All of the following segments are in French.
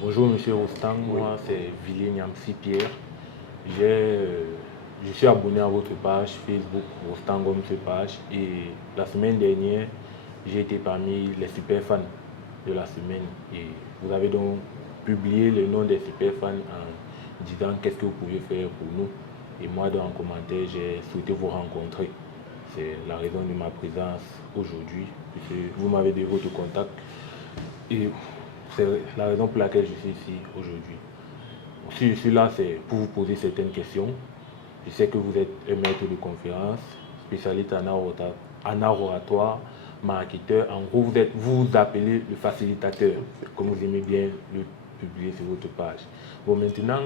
Bonjour Monsieur Rostand, Oui. moi c'est Villiers Niamsi Pierre. J'ai, euh, je suis abonné à votre page Facebook Rostand Gomme page et la semaine dernière j'ai été parmi les super fans de la semaine et vous avez donc publié le nom des super fans en disant qu'est-ce que vous pouvez faire pour nous et moi dans un commentaire j'ai souhaité vous rencontrer. C'est la raison de ma présence aujourd'hui puisque vous m'avez donné votre contact et c'est la raison pour laquelle je suis ici aujourd'hui. Si je suis là, c'est pour vous poser certaines questions. Je sais que vous êtes un maître de conférence, spécialiste en art oratoire, marketeur. En gros, vous vous appelez le facilitateur, comme vous aimez bien le publier sur votre page. Bon, maintenant,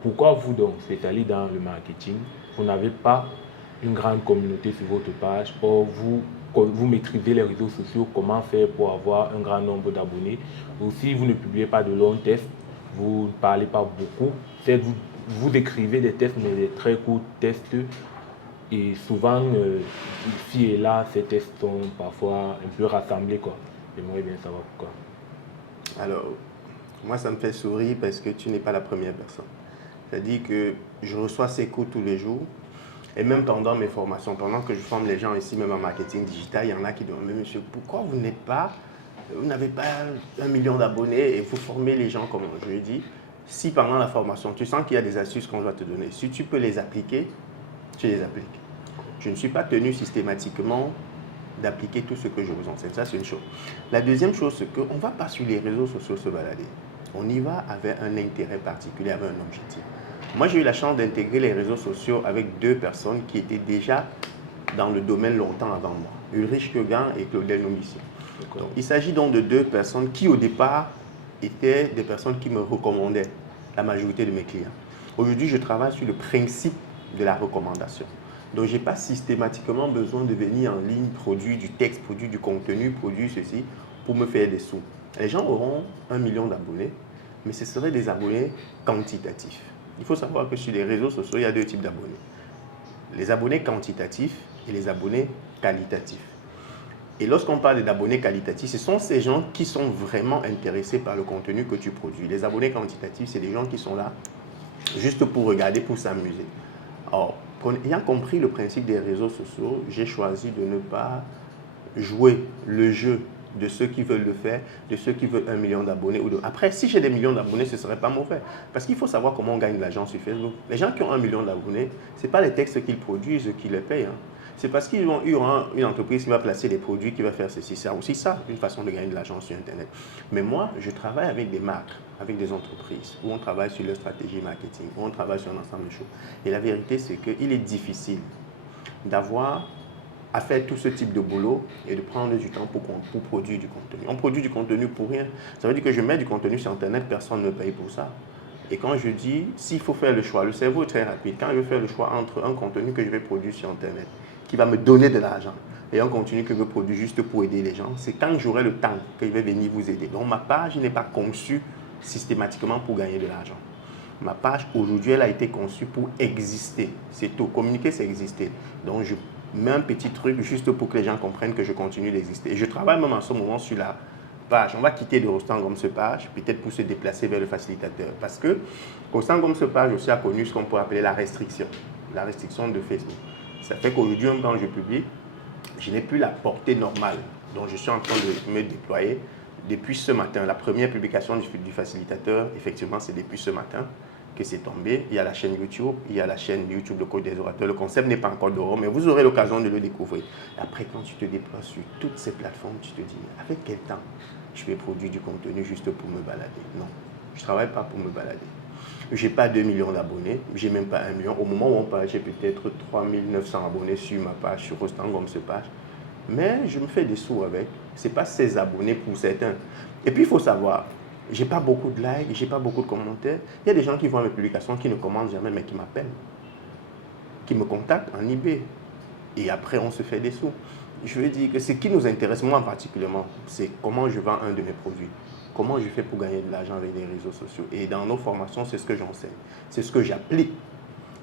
pourquoi vous, donc, spécialiste dans le marketing, vous n'avez pas une grande communauté sur votre page, or vous maîtrisez les réseaux sociaux, comment faire pour avoir un grand nombre d'abonnés. Aussi, vous ne publiez pas de longs tests, vous ne parlez pas beaucoup. Vous écrivez des tests, mais des très courts tests. Et souvent, ici et là, ces tests sont parfois un peu rassemblés, quoi. J'aimerais bien savoir pourquoi. Alors, moi, ça me fait sourire parce que tu n'es pas la première personne. C'est-à-dire que je reçois ces cours tous les jours. Et même pendant mes formations, pendant que je forme les gens ici, même en marketing digital, il y en a qui demandent, mais monsieur, pourquoi vous n'avez pas 1 million d'abonnés et vous formez les gens comment? Je lui dis, si pendant la formation, tu sens qu'il y a des astuces qu'on va te donner, si tu peux les appliquer, tu les appliques. Je ne suis pas tenu systématiquement d'appliquer tout ce que je vous enseigne. Ça, c'est une chose. La deuxième chose, c'est qu'on ne va pas sur les réseaux sociaux se balader. On y va avec un intérêt particulier, avec un objectif. Moi, j'ai eu la chance d'intégrer les réseaux sociaux avec deux personnes qui étaient déjà dans le domaine longtemps avant moi. Ulrich Kegan et Claudel Nomissi. Donc, il s'agit donc de deux personnes qui, au départ, étaient des personnes qui me recommandaient la majorité de mes clients. Aujourd'hui, je travaille sur le principe de la recommandation. Donc, je n'ai pas systématiquement besoin de venir en ligne, produire du texte, produire du contenu, produire ceci pour me faire des sous. Les gens auront 1 million d'abonnés, mais ce seraient des abonnés quantitatifs. Il faut savoir que sur les réseaux sociaux, il y a deux types d'abonnés. Les abonnés quantitatifs et les abonnés qualitatifs. Et lorsqu'on parle d'abonnés qualitatifs, ce sont ces gens qui sont vraiment intéressés par le contenu que tu produis. Les abonnés quantitatifs, c'est des gens qui sont là juste pour regarder, pour s'amuser. Or, ayant compris le principe des réseaux sociaux, j'ai choisi de ne pas jouer le jeu de ceux qui veulent le faire, de ceux qui veulent 1 million d'abonnés. Après, si j'ai des millions d'abonnés, ce ne serait pas mauvais. Parce qu'il faut savoir comment on gagne de l'argent sur Facebook. Les gens qui ont 1 million d'abonnés, ce n'est pas les textes qu'ils produisent qui les payent. C'est parce qu'ils ont eu une entreprise qui va placer des produits, qui va faire ceci. C'est aussi ça, une façon de gagner de l'argent sur Internet. Mais moi, je travaille avec des marques, avec des entreprises, où on travaille sur leur stratégie marketing, où on travaille sur un ensemble de choses. Et la vérité, c'est qu'il est difficile d'avoir à faire tout ce type de boulot et de prendre du temps pour produire du contenu. On produit du contenu pour rien. Ça veut dire que je mets du contenu sur Internet, personne ne me paye pour ça. Et quand je dis, s'il faut faire le choix, le cerveau est très rapide. Quand je veux faire le choix entre un contenu que je vais produire sur Internet, qui va me donner de l'argent, et un contenu que je veux produire juste pour aider les gens, c'est quand j'aurai le temps que je vais venir vous aider. Donc ma page n'est pas conçue systématiquement pour gagner de l'argent. Ma page, aujourd'hui, elle a été conçue pour exister. C'est tout. Communiquer, c'est exister. Donc, je mets un petit truc juste pour que les gens comprennent que je continue d'exister. Et je travaille même en ce moment sur la page. On va quitter de Rostand Gomme page, peut-être pour se déplacer vers le facilitateur. Parce que Rostand Gomme page aussi a connu ce qu'on peut appeler la restriction de Facebook. Ça fait qu'aujourd'hui, même quand je publie, je n'ai plus la portée normale. Donc, je suis en train de me déployer. Depuis ce matin, la première publication du facilitateur, effectivement, c'est depuis ce matin que c'est tombé. Il y a la chaîne YouTube, de Coach des orateurs. Le concept n'est pas encore dehors, mais vous aurez l'occasion de le découvrir. Après, quand tu te déplaces sur toutes ces plateformes, tu te dis, avec quel temps je vais produire du contenu juste pour me balader? Non, je ne travaille pas pour me balader. Je n'ai pas 2 millions d'abonnés, je n'ai même pas 1 million. Au moment où on parle, j'ai peut-être 3900 abonnés sur ma page, sur Rostand Gomme page. Mais je me fais des sous avec. Ce n'est pas 16 abonnés pour certains. Et puis, il faut savoir, je n'ai pas beaucoup de likes, je n'ai pas beaucoup de commentaires. Il y a des gens qui voient mes publications, qui ne commentent jamais, mais qui m'appellent, qui me contactent en eBay. Et après, on se fait des sous. Je veux dire que ce qui nous intéresse, moi particulièrement, c'est comment je vends un de mes produits. Comment je fais pour gagner de l'argent avec les réseaux sociaux. Et dans nos formations, c'est ce que j'enseigne. C'est ce que j'applique.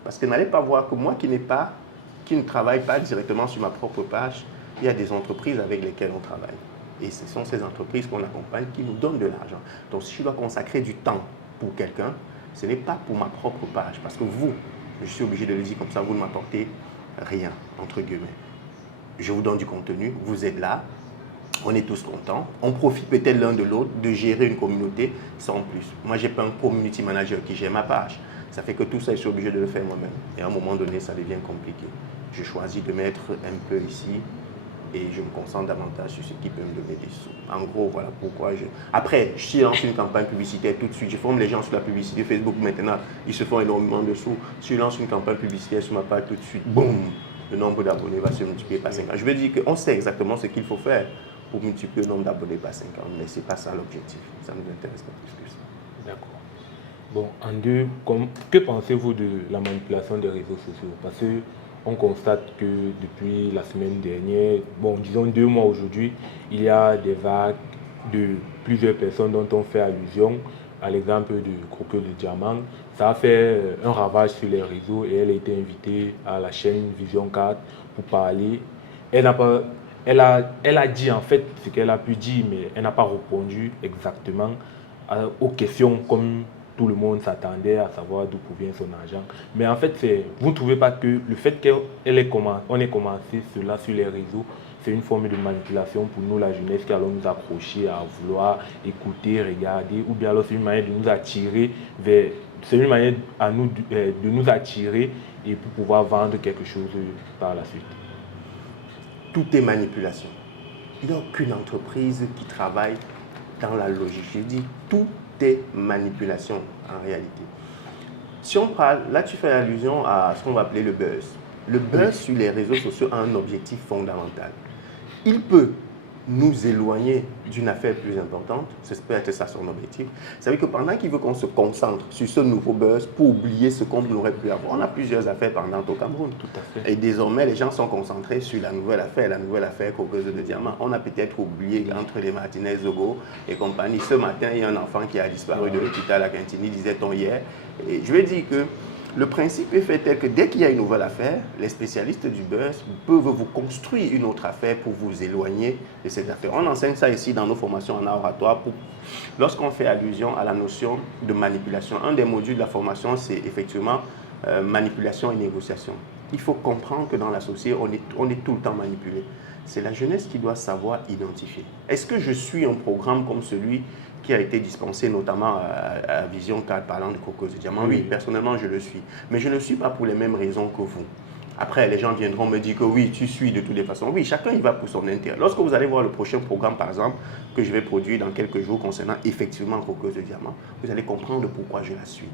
Parce que n'allez pas voir que moi qui ne travaille pas directement sur ma propre page, il y a des entreprises avec lesquelles on travaille. Et ce sont ces entreprises qu'on accompagne qui nous donnent de l'argent. Donc si je dois consacrer du temps pour quelqu'un, ce n'est pas pour ma propre page. Parce que vous, je suis obligé de le dire comme ça, vous ne m'apportez rien, entre guillemets. Je vous donne du contenu, vous êtes là, on est tous contents. On profite peut-être l'un de l'autre de gérer une communauté sans plus. Moi, je n'ai pas un community manager qui gère ma page. Ça fait que tout ça, je suis obligé de le faire moi-même. Et à un moment donné, ça devient compliqué. Je choisis de mettre un peu ici et je me concentre davantage sur ce qui peut me donner des sous. En gros, voilà pourquoi je... Après, si je lance une campagne publicitaire tout de suite, je forme les gens sur la publicité Facebook maintenant, ils se font énormément de sous. Si je lance une campagne publicitaire sur ma page tout de suite, boum, le nombre d'abonnés va se multiplier par 50. Je veux dire qu'on sait exactement ce qu'il faut faire pour multiplier le nombre d'abonnés par 50, mais ce n'est pas ça l'objectif. Ça nous intéresse pas plus que ça. D'accord. Bon, en deux, que pensez-vous de la manipulation des réseaux sociaux? Parce qu'on constate que depuis la semaine dernière, bon, disons 2 mois aujourd'hui, il y a des vagues de plusieurs personnes dont on fait allusion à l'exemple de Croqueuse de Diamant. Ça a fait un ravage sur les réseaux et elle a été invitée à la chaîne Vision 4 pour parler. Elle a dit en fait ce qu'elle a pu dire, mais elle n'a pas répondu exactement aux questions comme tout le monde s'attendait à savoir d'où provient son argent. Mais en fait, vous ne trouvez pas que le fait qu'on ait commencé cela sur les réseaux, c'est une forme de manipulation pour nous, la jeunesse, qui allons nous accrocher à vouloir écouter, regarder, ou bien alors c'est une manière de nous attirer vers... C'est une manière à nous de nous attirer et pour pouvoir vendre quelque chose par la suite. Tout est manipulation. Il n'y a aucune entreprise qui travaille dans la logique. Je dis tout est manipulation en réalité. Si on parle, là tu fais allusion à ce qu'on va appeler le buzz. Le buzz sur les réseaux sociaux a un objectif fondamental. Il peut nous éloigner d'une affaire plus importante, c'est peut-être ça son objectif. Ça veut dire que pendant qu'il veut qu'on se concentre sur ce nouveau buzz pour oublier ce qu'on n'aurait pu avoir, on a plusieurs affaires pendantes au Cameroun. Tout à fait. Et désormais, les gens sont concentrés sur la nouvelle affaire Croqueuse de Diamant. On a peut-être oublié qu'entre les Martinez, Zogo et compagnie, ce matin, il y a un enfant qui a disparu de l'hôpital à Quintini, disait-on hier. Et je vais dire que le principe est fait tel que dès qu'il y a une nouvelle affaire, les spécialistes du buzz peuvent vous construire une autre affaire pour vous éloigner de cette affaire. On enseigne ça ici dans nos formations en art oratoire. Lorsqu'on fait allusion à la notion de manipulation, un des modules de la formation, c'est effectivement manipulation et négociation. Il faut comprendre que dans la société, on est tout le temps manipulé. C'est la jeunesse qui doit savoir identifier. Est-ce que je suis un programme comme celui qui a été dispensé notamment à Vision 4 parlant de Croqueuse de Diamant? Oui, personnellement, je le suis. Mais je ne le suis pas pour les mêmes raisons que vous. Après, les gens viendront me dire que oui, tu suis de toutes les façons. Oui, chacun y va pour son intérêt. Lorsque vous allez voir le prochain programme, par exemple, que je vais produire dans quelques jours concernant effectivement Croqueuse de Diamant, vous allez comprendre pourquoi je la suis.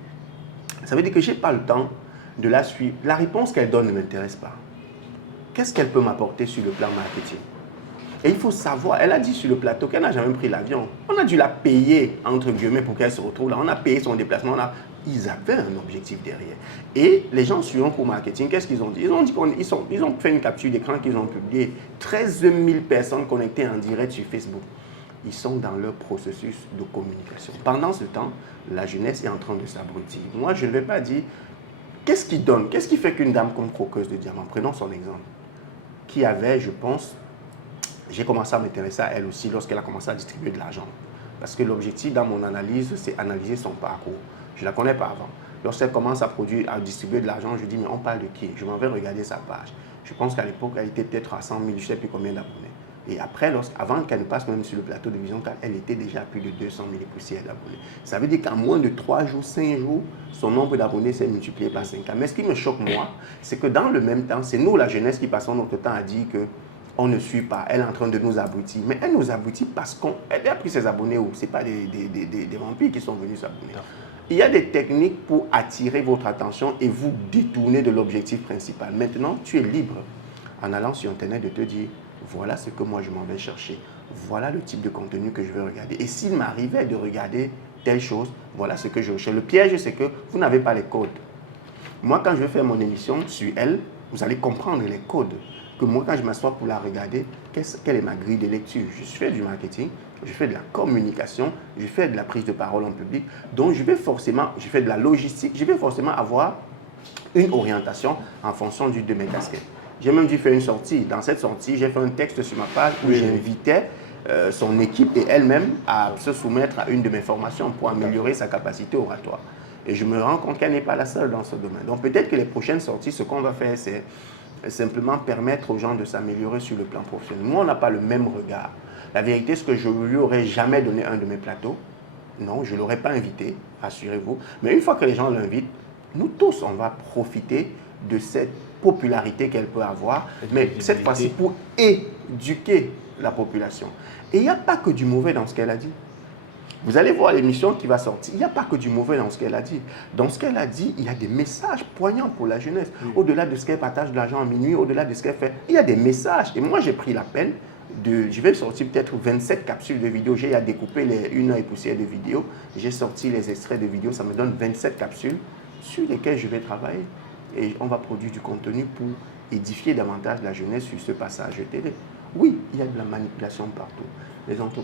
Ça veut dire que je n'ai pas le temps de la suivre. La réponse qu'elle donne ne m'intéresse pas. Qu'est-ce qu'elle peut m'apporter sur le plan marketing? Et il faut savoir, elle a dit sur le plateau qu'elle n'a jamais pris l'avion. On a dû la payer, entre guillemets, pour qu'elle se retrouve là. On a payé son déplacement. Ils avaient un objectif derrière. Et les gens suivants pour marketing, qu'est-ce qu'ils ont dit? Ils ont dit qu'ils ont fait une capture d'écran qu'ils ont publiée. 13 000 personnes connectées en direct sur Facebook. Ils sont dans leur processus de communication. Pendant ce temps, la jeunesse est en train de s'abrutir. Moi, je ne vais pas dire, qu'est-ce qui donne? Qu'est-ce qui fait qu'une dame comme Croqueuse de Diamant, prenons son exemple, qui avait, je pense, j'ai commencé à m'intéresser à elle aussi lorsqu'elle a commencé à distribuer de l'argent. Parce que l'objectif dans mon analyse, c'est analyser son parcours. Je ne la connais pas avant. Lorsqu'elle commence à distribuer de l'argent, je dis, mais on parle de qui? Je m'en vais regarder sa page. Je pense qu'à l'époque, elle était peut-être à 100 000, je ne sais plus combien d'abonnés. Et après, avant qu'elle ne passe même sur le plateau de Vision 4, elle était déjà à plus de 200 000 poussières d'abonnés. Ça veut dire qu'en moins de 3 jours, 5 jours, son nombre d'abonnés s'est multiplié par 5 ans. Mais ce qui me choque, moi, c'est que dans le même temps, c'est nous, la jeunesse, qui passons notre temps à dire que on ne suit pas, elle est en train de nous abrutir. Mais elle nous abrutit parce qu'elle a pris ses abonnés où? Ce n'est pas des vampires qui sont venus s'abonner. Il y a des techniques pour attirer votre attention et vous détourner de l'objectif principal. Maintenant, tu es libre en allant sur Internet de te dire, voilà ce que moi je m'en vais chercher. Voilà le type de contenu que je vais regarder. Et s'il m'arrivait de regarder telle chose, voilà ce que je recherche. Le piège, c'est que vous n'avez pas les codes. Moi, quand je vais faire mon émission sur elle, vous allez comprendre les codes. Que moi, quand je m'assois pour la regarder, quelle est ma grille de lecture? Je fais du marketing, je fais de la communication, je fais de la prise de parole en public. Donc, je fais de la logistique, je vais forcément avoir une orientation en fonction de mes casquettes. J'ai même dû faire une sortie. Dans cette sortie, j'ai fait un texte sur ma page où j'invitais son équipe et elle-même à se soumettre à une de mes formations pour améliorer sa capacité oratoire. Et je me rends compte qu'elle n'est pas la seule dans ce domaine. Donc peut-être que les prochaines sorties, ce qu'on va faire, c'est simplement permettre aux gens de s'améliorer sur le plan professionnel. Nous, on n'a pas le même regard. La vérité, c'est que je ne lui aurais jamais donné un de mes plateaux. Non, je ne l'aurais pas invité, rassurez-vous. Mais une fois que les gens l'invitent, nous tous, on va profiter de cette popularité qu'elle peut avoir, mais cette fois-ci pour éduquer la population. Et il n'y a pas que du mauvais dans ce qu'elle a dit. Vous allez voir l'émission qui va sortir, il n'y a pas que du mauvais dans ce qu'elle a dit. Dans ce qu'elle a dit, il y a des messages poignants pour la jeunesse. Au-delà de ce qu'elle partage de l'argent à minuit, au-delà de ce qu'elle fait, il y a des messages. Et moi, j'ai pris la peine je vais sortir peut-être 27 capsules de vidéos. J'ai à découper les 1 heure et poussière de vidéos. J'ai sorti les extraits de vidéos. Ça me donne 27 capsules sur lesquelles je vais travailler. Et on va produire du contenu pour édifier davantage la jeunesse sur ce passage télé. Oui, il y a de la manipulation partout.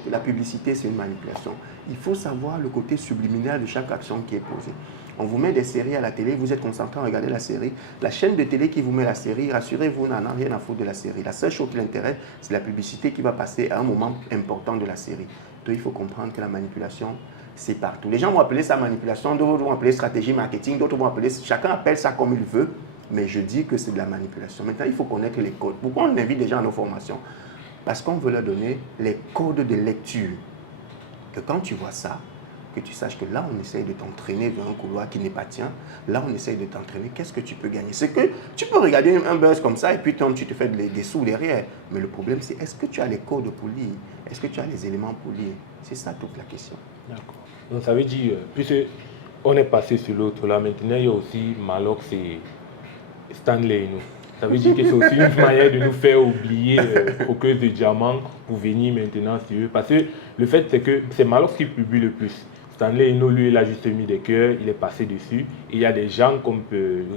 La publicité, c'est une manipulation. Il faut savoir le côté subliminal de chaque action qui est posée. On vous met des séries à la télé, vous êtes concentré à regarder la série. La chaîne de télé qui vous met la série, rassurez-vous, n'en a rien à foutre de la série. La seule chose qui l'intéresse, c'est la publicité qui va passer à un moment important de la série. Donc il faut comprendre que la manipulation, c'est partout. Les gens vont appeler ça manipulation, d'autres vont appeler stratégie marketing, d'autres vont appeler... Chacun appelle ça comme il veut, mais je dis que c'est de la manipulation. Maintenant, il faut connaître les codes. Pourquoi on invite les gens à nos formations? Parce qu'on veut leur donner les codes de lecture. Que quand tu vois ça, que tu saches que là, on essaye de t'entraîner vers un couloir qui n'est pas tien. Là, on essaye de t'entraîner. Qu'est-ce que tu peux gagner? C'est que tu peux regarder un buzz comme ça et puis tu te fais des sous derrière. Mais le problème, c'est est-ce que tu as les codes pour lire? Est-ce que tu as les éléments pour lire? C'est ça toute la question. D'accord. Donc ça veut dire, puisque on est passé sur l'autre, là, maintenant, il y a aussi Malox et Stanley. Ça veut dire que c'est aussi une manière de nous faire oublier Croqueuse de Diamant pour venir maintenant sur eux. Parce que le fait, c'est que c'est Malox qui publie le plus. Stanley Eno, lui, il a juste mis des cœurs, il est passé dessus. Et il y a des gens comme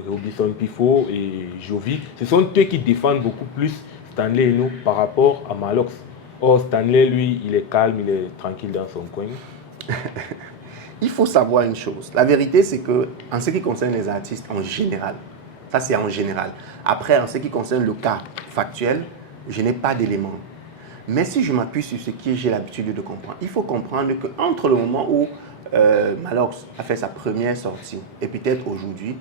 Robinson Pifo et Jovi. Ce sont eux qui défendent beaucoup plus Stanley Eno par rapport à Malox. Or, Stanley, lui, il est calme, il est tranquille dans son coin. Il faut savoir une chose. La vérité, c'est que en ce qui concerne les artistes en général, ça c'est en général. Après, en ce qui concerne le cas factuel, je n'ai pas d'éléments. Mais si je m'appuie sur ce que j'ai l'habitude de comprendre, il faut comprendre qu'entre le moment où Malox a fait sa première sortie et peut-être aujourd'hui,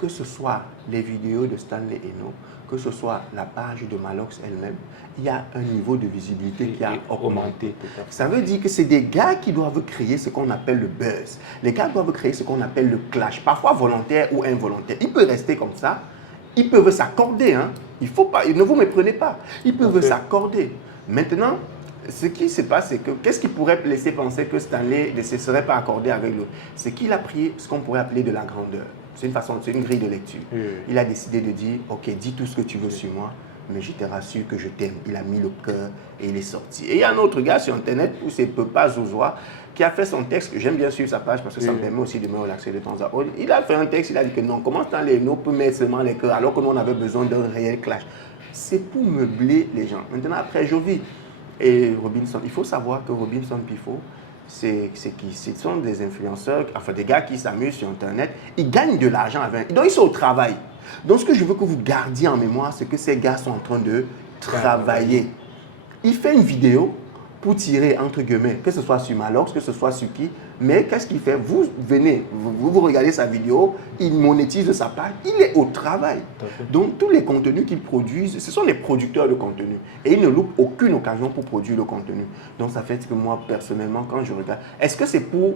que ce soit les vidéos de Stanley Eno, que ce soit la page de Malox elle-même, il y a un niveau de visibilité qui a augmenté. Ça veut dire que c'est des gars qui doivent créer ce qu'on appelle le buzz. Les gars doivent créer ce qu'on appelle le clash, parfois volontaire ou involontaire. Ils peuvent rester comme ça, ils peuvent s'accorder. Hein. Il faut pas, ne vous méprenez pas. Ils peuvent s'accorder. Maintenant, ce qui se passe, c'est que qu'est-ce qui pourrait laisser penser que Stanley ne se serait pas accordé avec l'autre? C'est qu'il a pris ce qu'on pourrait appeler de la grandeur. C'est une grille de lecture. Il a décidé de dire, ok, dis tout ce que tu veux sur moi, mais je te rassure que je t'aime. Il a mis le cœur et il est sorti. Et il y a un autre gars sur Internet, où c'est Pepa Zouzoua, qui a fait son texte, que j'aime bien suivre sa page parce que ça me permet aussi de me relaxer de temps à autre. Il a fait un texte, il a dit que non, comment Stanley Eno peut mettre seulement les cœurs alors que nous on avait besoin d'un réel clash? C'est pour meubler les gens. Maintenant, après Jovi et Robinson, il faut savoir que Robinson Pifo, ce sont des influenceurs, enfin des gars qui s'amusent sur Internet, ils gagnent de l'argent avec. Donc ils sont au travail. Donc ce que je veux que vous gardiez en mémoire, c'est que ces gars sont en train de travailler. Il fait une vidéo pour tirer, entre guillemets, que ce soit sur Malox, que ce soit sur qui, mais qu'est-ce qu'il fait? Vous venez, vous regardez sa vidéo, il monétise sa page, il est au travail. Donc tous les contenus qu'il produit, ce sont les producteurs de contenu. Et ils ne loupent aucune occasion pour produire le contenu. Donc ça fait que moi, personnellement, quand je regarde, est-ce que c'est pour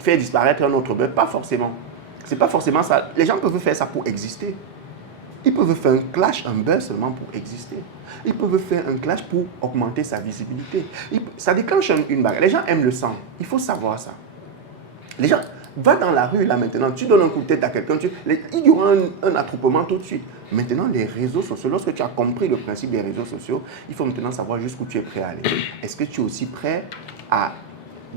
faire disparaître un autre buzz? Pas forcément. C'est pas forcément ça. Les gens peuvent faire ça pour exister. Ils peuvent faire un clash, un buzz seulement pour exister. Ils peuvent faire un clash pour augmenter sa visibilité. Ça déclenche une bagarre. Les gens aiment le sang. Il faut savoir ça. Les gens, va dans la rue là maintenant, tu donnes un coup de tête à quelqu'un, il y aura un attroupement tout de suite. Maintenant, les réseaux sociaux, lorsque tu as compris le principe des réseaux sociaux, il faut maintenant savoir jusqu'où tu es prêt à aller. Est-ce que tu es aussi prêt à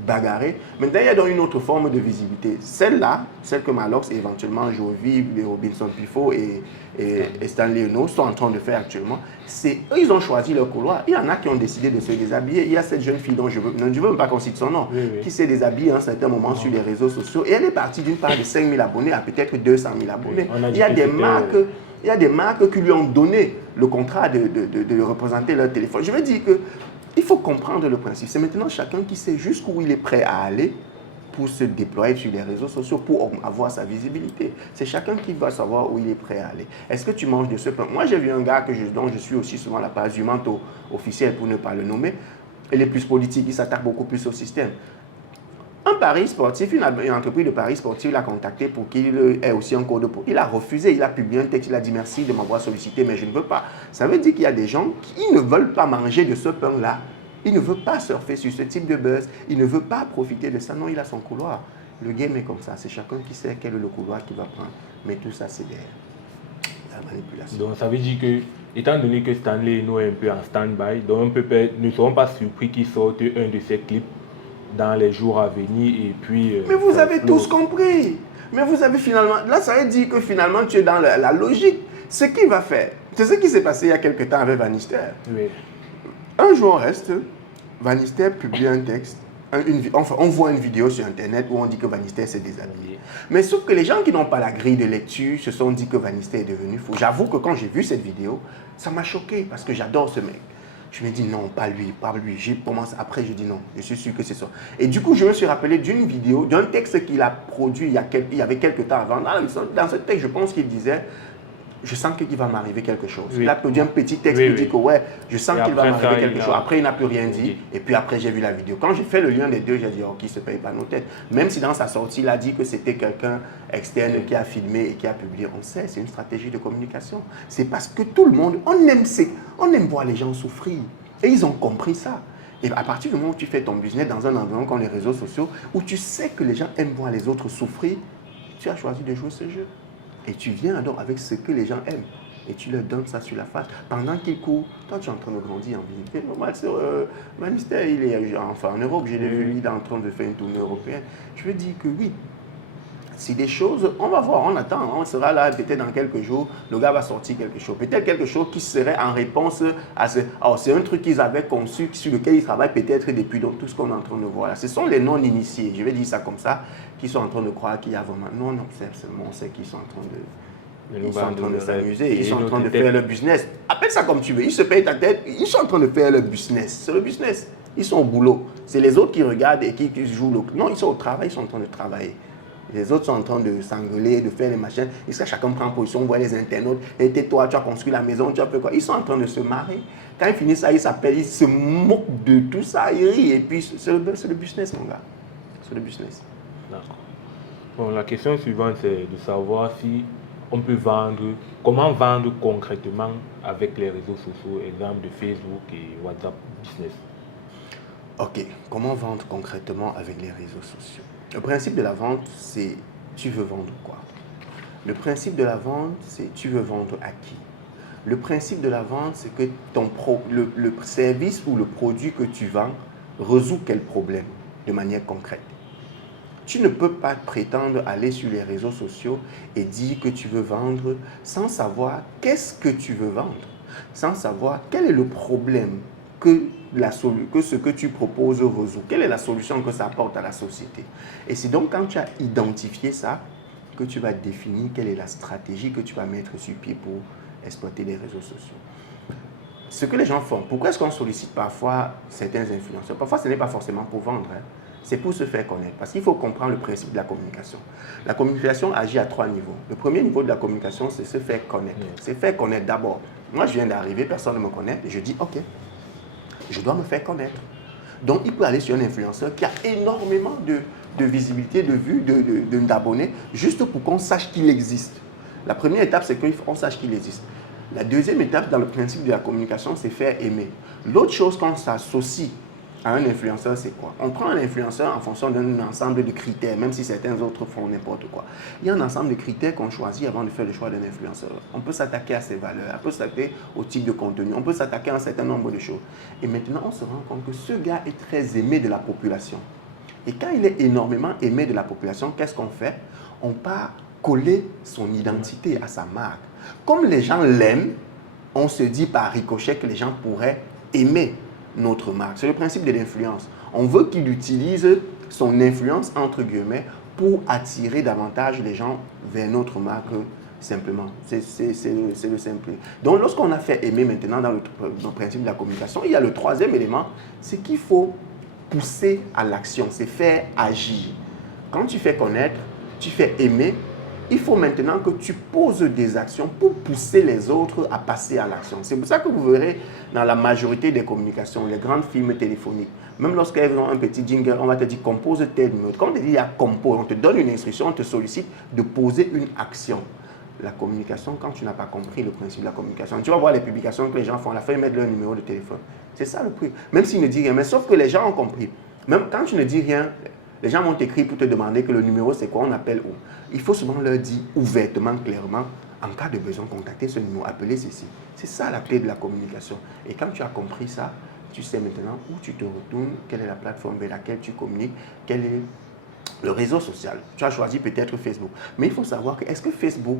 bagarrer? Maintenant, il y a donc une autre forme de visibilité. Celle-là, celle que Malox et éventuellement Jovi, Robinson Pifo et Stanley Eno sont en train de faire actuellement, c'est eux, ils ont choisi leur couloir. Il y en a qui ont décidé de se déshabiller. Il y a cette jeune fille dont je veux même pas qu'on cite son nom, qui s'est déshabillée à un certain moment sur les réseaux sociaux. Et elle est partie d'une part de 5 000 abonnés à peut-être 200 000 abonnés. Il y a des marques qui lui ont donné le contrat de représenter leur téléphone. Je veux dire que il faut comprendre le principe. C'est maintenant chacun qui sait jusqu'où il est prêt à aller pour se déployer sur les réseaux sociaux, pour avoir sa visibilité. C'est chacun qui va savoir où il est prêt à aller. Est-ce que tu manges de ce pain? Moi, j'ai vu un gars dont je suis aussi souvent la page du manteau officiel, pour ne pas le nommer. Il est plus politique, il s'attaque beaucoup plus au système. Un pari sportif, une entreprise de paris sportif l'a contacté pour qu'il ait aussi un code de... Il a refusé, il a publié un texte, il a dit merci de m'avoir sollicité, mais je ne veux pas. Ça veut dire qu'il y a des gens qui ne veulent pas manger de ce pain-là. Il ne veut pas surfer sur ce type de buzz. Il ne veut pas profiter de ça. Non, il a son couloir. Le game est comme ça. C'est chacun qui sait quel est le couloir qu'il va prendre. Mais tout ça, c'est la manipulation. Donc, ça veut dire que, étant donné que Stanley nous est un peu en stand-by, donc nous ne serons pas surpris qu'il sorte un de ses clips dans les jours à venir. Et puis, mais vous avez tous compris. Mais vous avez finalement... Là, ça veut dire que finalement, tu es dans la logique. Ce qu'il va faire, c'est ce qui s'est passé il y a quelque temps avec Vanister. Oui. Un jour, on reste... Vanister publie un texte, on voit une vidéo sur Internet où on dit que Vanister s'est déshabillé. Mais sauf que les gens qui n'ont pas la grille de lecture se sont dit que Vanister est devenu fou. J'avoue que quand j'ai vu cette vidéo, ça m'a choqué parce que j'adore ce mec. Je me dis non, pas lui, pas lui. Après, je dis non, je suis sûr que c'est ça. Et du coup, je me suis rappelé d'une vidéo, d'un texte qu'il a produit il y avait quelques temps avant. Dans ce texte, je pense qu'il disait... Je sens qu'il va m'arriver quelque chose. Oui. Il a produit un petit texte qui dit que ouais, je sens qu'il va m'arriver quelque chose. Après, il n'a plus rien dit. Oui. Et puis après, j'ai vu la vidéo. Quand j'ai fait le lien des deux, j'ai dit, oh, qui ne se paye pas nos têtes. Même si dans sa sortie, il a dit que c'était quelqu'un externe qui a filmé et qui a publié. On sait, c'est une stratégie de communication. C'est parce que tout le monde, on aime voir les gens souffrir. Et ils ont compris ça. Et à partir du moment où tu fais ton business dans un environnement comme les réseaux sociaux, où tu sais que les gens aiment voir les autres souffrir, tu as choisi de jouer ce jeu. Et tu viens donc avec ce que les gens aiment. Et tu leur donnes ça sur la face. Pendant qu'ils courent, toi tu es en train de grandir en vie. Normal, Vanister, il est enfin en Europe, j'ai vu, il est en train de faire une tournée européenne. Je veux dire que oui, c'est des choses, on va voir, on attend, on sera là peut-être dans quelques jours, le gars va sortir quelque chose. Peut-être quelque chose qui serait en réponse à ce... Alors c'est un truc qu'ils avaient conçu, sur lequel ils travaillent peut-être depuis donc, tout ce qu'on est en train de voir là. Ce sont les non-initiés, je vais dire ça comme ça, qui sont en train de croire qu'il y a vraiment... Non, c'est seulement on sait qu'ils sont en train de... Ils sont en train de s'amuser, ils sont en train de faire leur business. Appelle ça comme tu veux, ils se payent ta tête, ils sont en train de faire leur business. C'est le business. Ils sont au boulot. C'est les autres qui regardent et qui jouent le... Non, ils sont au travail, ils sont en train de travailler. Les autres sont en train de s'engueuler, de faire les machins. Et ça, chacun prend position, on voit les internautes. Et toi, tu as construit la maison, tu as fait quoi? Ils sont en train de se marrer. Quand ils finissent ça, ils s'appellent, ils se moquent de tout ça, ils rient. Et puis, c'est le business, mon gars. C'est le business. D'accord. Bon, la question suivante, c'est de savoir si on peut vendre, comment vendre concrètement avec les réseaux sociaux, exemple de Facebook et WhatsApp Business. Ok, comment vendre concrètement avec les réseaux sociaux? Le principe de la vente, c'est tu veux vendre quoi? Le principe de la vente, c'est tu veux vendre à qui? Le principe de la vente, c'est que le service ou le produit que tu vends résout quel problème de manière concrète. Tu ne peux pas prétendre aller sur les réseaux sociaux et dire que tu veux vendre sans savoir qu'est-ce que tu veux vendre, sans savoir quel est le problème que ce que tu proposes résout. Quelle est la solution que ça apporte à la société? Et c'est donc quand tu as identifié ça que tu vas définir quelle est la stratégie que tu vas mettre sur pied pour exploiter les réseaux sociaux. Ce que les gens font, pourquoi est-ce qu'on sollicite parfois certains influenceurs? Parfois, ce n'est pas forcément pour vendre, hein. C'est pour se faire connaître. Parce qu'il faut comprendre le principe de la communication. La communication agit à 3 niveaux. Le premier niveau de la communication, c'est se faire connaître. C'est faire connaître d'abord. Moi, je viens d'arriver, personne ne me connaît, et je dis, ok, je dois me faire connaître. Donc, il peut aller sur un influenceur qui a énormément de visibilité, de vues, d'abonnés, juste pour qu'on sache qu'il existe. La première étape, c'est qu'on sache qu'il existe. La deuxième étape dans le principe de la communication, c'est faire aimer. L'autre chose qu'on s'associe à un influenceur, c'est quoi? On prend un influenceur en fonction d'un ensemble de critères, même si certains autres font n'importe quoi. Il y a un ensemble de critères qu'on choisit avant de faire le choix d'un influenceur. On peut s'attaquer à ses valeurs, on peut s'attaquer au type de contenu, on peut s'attaquer à un certain nombre de choses. Et maintenant, on se rend compte que ce gars est très aimé de la population. Et quand il est énormément aimé de la population, qu'est-ce qu'on fait? On part coller son identité à sa marque. Comme les gens l'aiment, on se dit par ricochet que les gens pourraient aimer notre marque. C'est le principe de l'influence. On veut qu'il utilise son influence, entre guillemets, pour attirer davantage les gens vers notre marque simplement. C'est le simple. Donc, lorsqu'on a fait aimer maintenant dans le principe de la communication, il y a le troisième élément, c'est qu'il faut pousser à l'action, c'est faire agir. Quand tu fais connaître, tu fais aimer, il faut maintenant que tu poses des actions pour pousser les autres à passer à l'action. C'est pour ça que vous verrez dans la majorité des communications, les grandes firmes téléphoniques, même lorsqu'elles ont un petit jingle, on va te dire compose tel numéro. Quand on te dit il y a compose, on te donne une instruction, on te sollicite de poser une action. La communication, quand tu n'as pas compris le principe de la communication, tu vas voir les publications que les gens font, à la fin ils mettent leur numéro de téléphone. C'est ça le prix. Même s'ils ne disent rien, mais sauf que les gens ont compris. Même quand tu ne dis rien, les gens vont t'écrire pour te demander que le numéro c'est quoi, on appelle où. Il faut souvent leur dire ouvertement, clairement, en cas de besoin, contactez ce numéro, appelez ceci. C'est ça la clé de la communication. Et quand tu as compris ça, tu sais maintenant où tu te retournes, quelle est la plateforme vers laquelle tu communiques, quel est le réseau social. Tu as choisi peut-être Facebook. Mais il faut savoir que est-ce que Facebook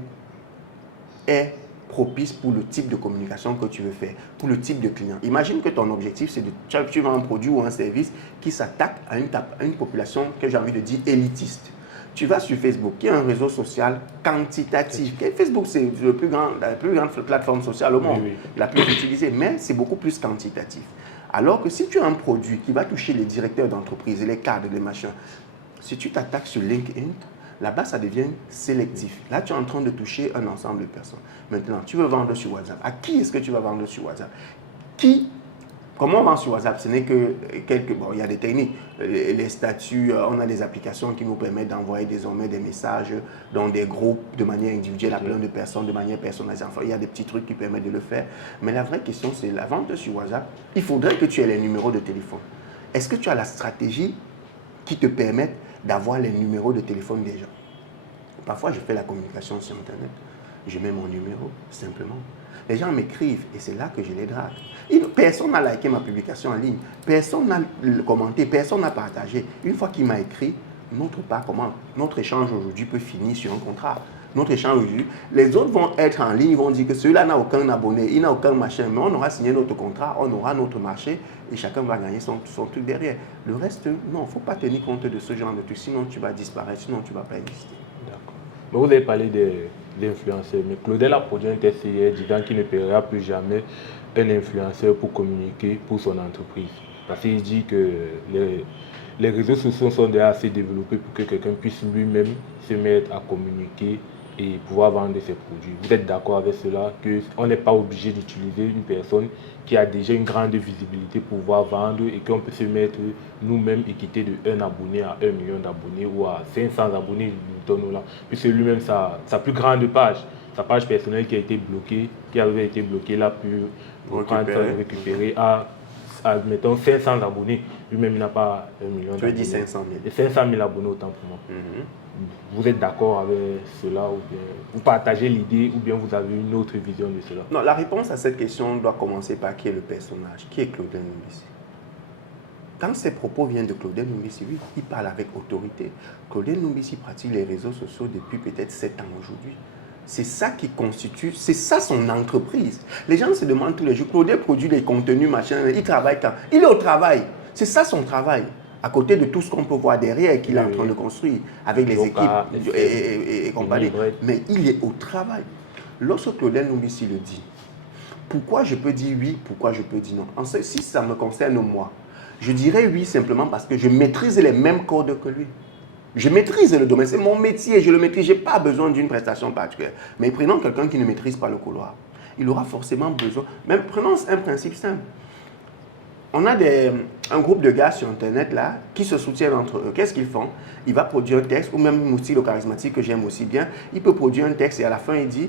est propice pour le type de communication que tu veux faire, pour le type de client. Imagine que ton objectif, c'est de tu vends un produit ou un service qui s'attaque à une population que j'ai envie de dire élitiste. Tu vas sur Facebook, qui est un réseau social quantitatif. Facebook, c'est la plus grande plateforme sociale au monde, la plus utilisée, mais c'est beaucoup plus quantitatif. Alors que si tu as un produit qui va toucher les directeurs d'entreprise, les cadres, les machins, si tu t'attaques sur LinkedIn, là-bas, ça devient sélectif. Là, tu es en train de toucher un ensemble de personnes. Maintenant, tu veux vendre sur WhatsApp. À qui est-ce que tu vas vendre sur WhatsApp? Comment on vend sur WhatsApp? Ce n'est que quelques... Bon, il y a des techniques. Les statuts, on a des applications qui nous permettent d'envoyer désormais des messages dans des groupes de manière individuelle à plein de personnes, de manière personnalisée. Enfin, il y a des petits trucs qui permettent de le faire. Mais la vraie question, c'est la vente sur WhatsApp. Il faudrait que tu aies les numéros de téléphone. Est-ce que tu as la stratégie qui te permette d'avoir les numéros de téléphone des gens? Parfois, je fais la communication sur Internet. Je mets mon numéro, simplement. Les gens m'écrivent et c'est là que je les drague. Personne n'a liké ma publication en ligne. Personne n'a commenté, personne n'a partagé. Une fois qu'il m'a écrit, notre échange aujourd'hui peut finir sur un contrat. Notre échange aujourd'hui, les autres vont être en ligne, ils vont dire que celui-là n'a aucun abonné, il n'a aucun machin, mais on aura signé notre contrat, on aura notre marché et chacun va gagner son truc derrière. Le reste, non, il ne faut pas tenir compte de ce genre de truc, sinon tu vas disparaître, sinon tu ne vas pas exister. D'accord. Vous avez parlé d'influenceurs, mais Claudel a produit un test hier disant qu'il ne paiera plus jamais un influenceur pour communiquer pour son entreprise. Parce qu'il dit que les réseaux sociaux sont déjà assez développés pour que quelqu'un puisse lui-même se mettre à communiquer et pouvoir vendre ses produits. Vous êtes d'accord avec cela, qu'on n'est pas obligé d'utiliser une personne qui a déjà une grande visibilité pour pouvoir vendre et qu'on peut se mettre nous-mêmes et quitter de 1 abonné à 1 million d'abonnés ou à 500 abonnés, puisque lui-même sa plus grande page, sa page personnelle qui a été bloquée, qui avait été bloquée là pour récupérer à mettons 500 abonnés, lui-même il n'a pas 1 million d'abonnés. Tu veux dire 500 000. Et 500 000 abonnés autant pour moi. Vous êtes d'accord avec cela ou bien vous partagez l'idée ou bien vous avez une autre vision de cela? Non, la réponse à cette question doit commencer par qui est le personnage, qui est Claudel Numbissi. Quand ces propos viennent de Claudel Numbissi, oui, il parle avec autorité. Claudel Numbissi pratique les réseaux sociaux depuis peut-être 7 ans aujourd'hui. C'est ça qui constitue, c'est ça son entreprise. Les gens se demandent tous les jours, Claudel produit des contenus, machin, il travaille quand? Il est au travail. C'est ça son travail. À côté de tout ce qu'on peut voir derrière qu'il est en train de construire avec les équipes et compagnie. Mais il est au travail. Lorsque Claudel Numbissi le dit, pourquoi je peux dire oui, pourquoi je peux dire non? Si ça me concerne moi, je dirais oui simplement parce que je maîtrise les mêmes codes que lui. Je maîtrise le domaine, c'est mon métier, je le maîtrise, je n'ai pas besoin d'une prestation particulière. Mais prenons quelqu'un qui ne maîtrise pas le couloir. Il aura forcément besoin. Même prenons un principe simple. On a un groupe de gars sur Internet là qui se soutiennent entre eux. Qu'est-ce qu'ils font? Il va produire un texte, ou même Moussi le charismatique que j'aime aussi bien, il peut produire un texte et à la fin il dit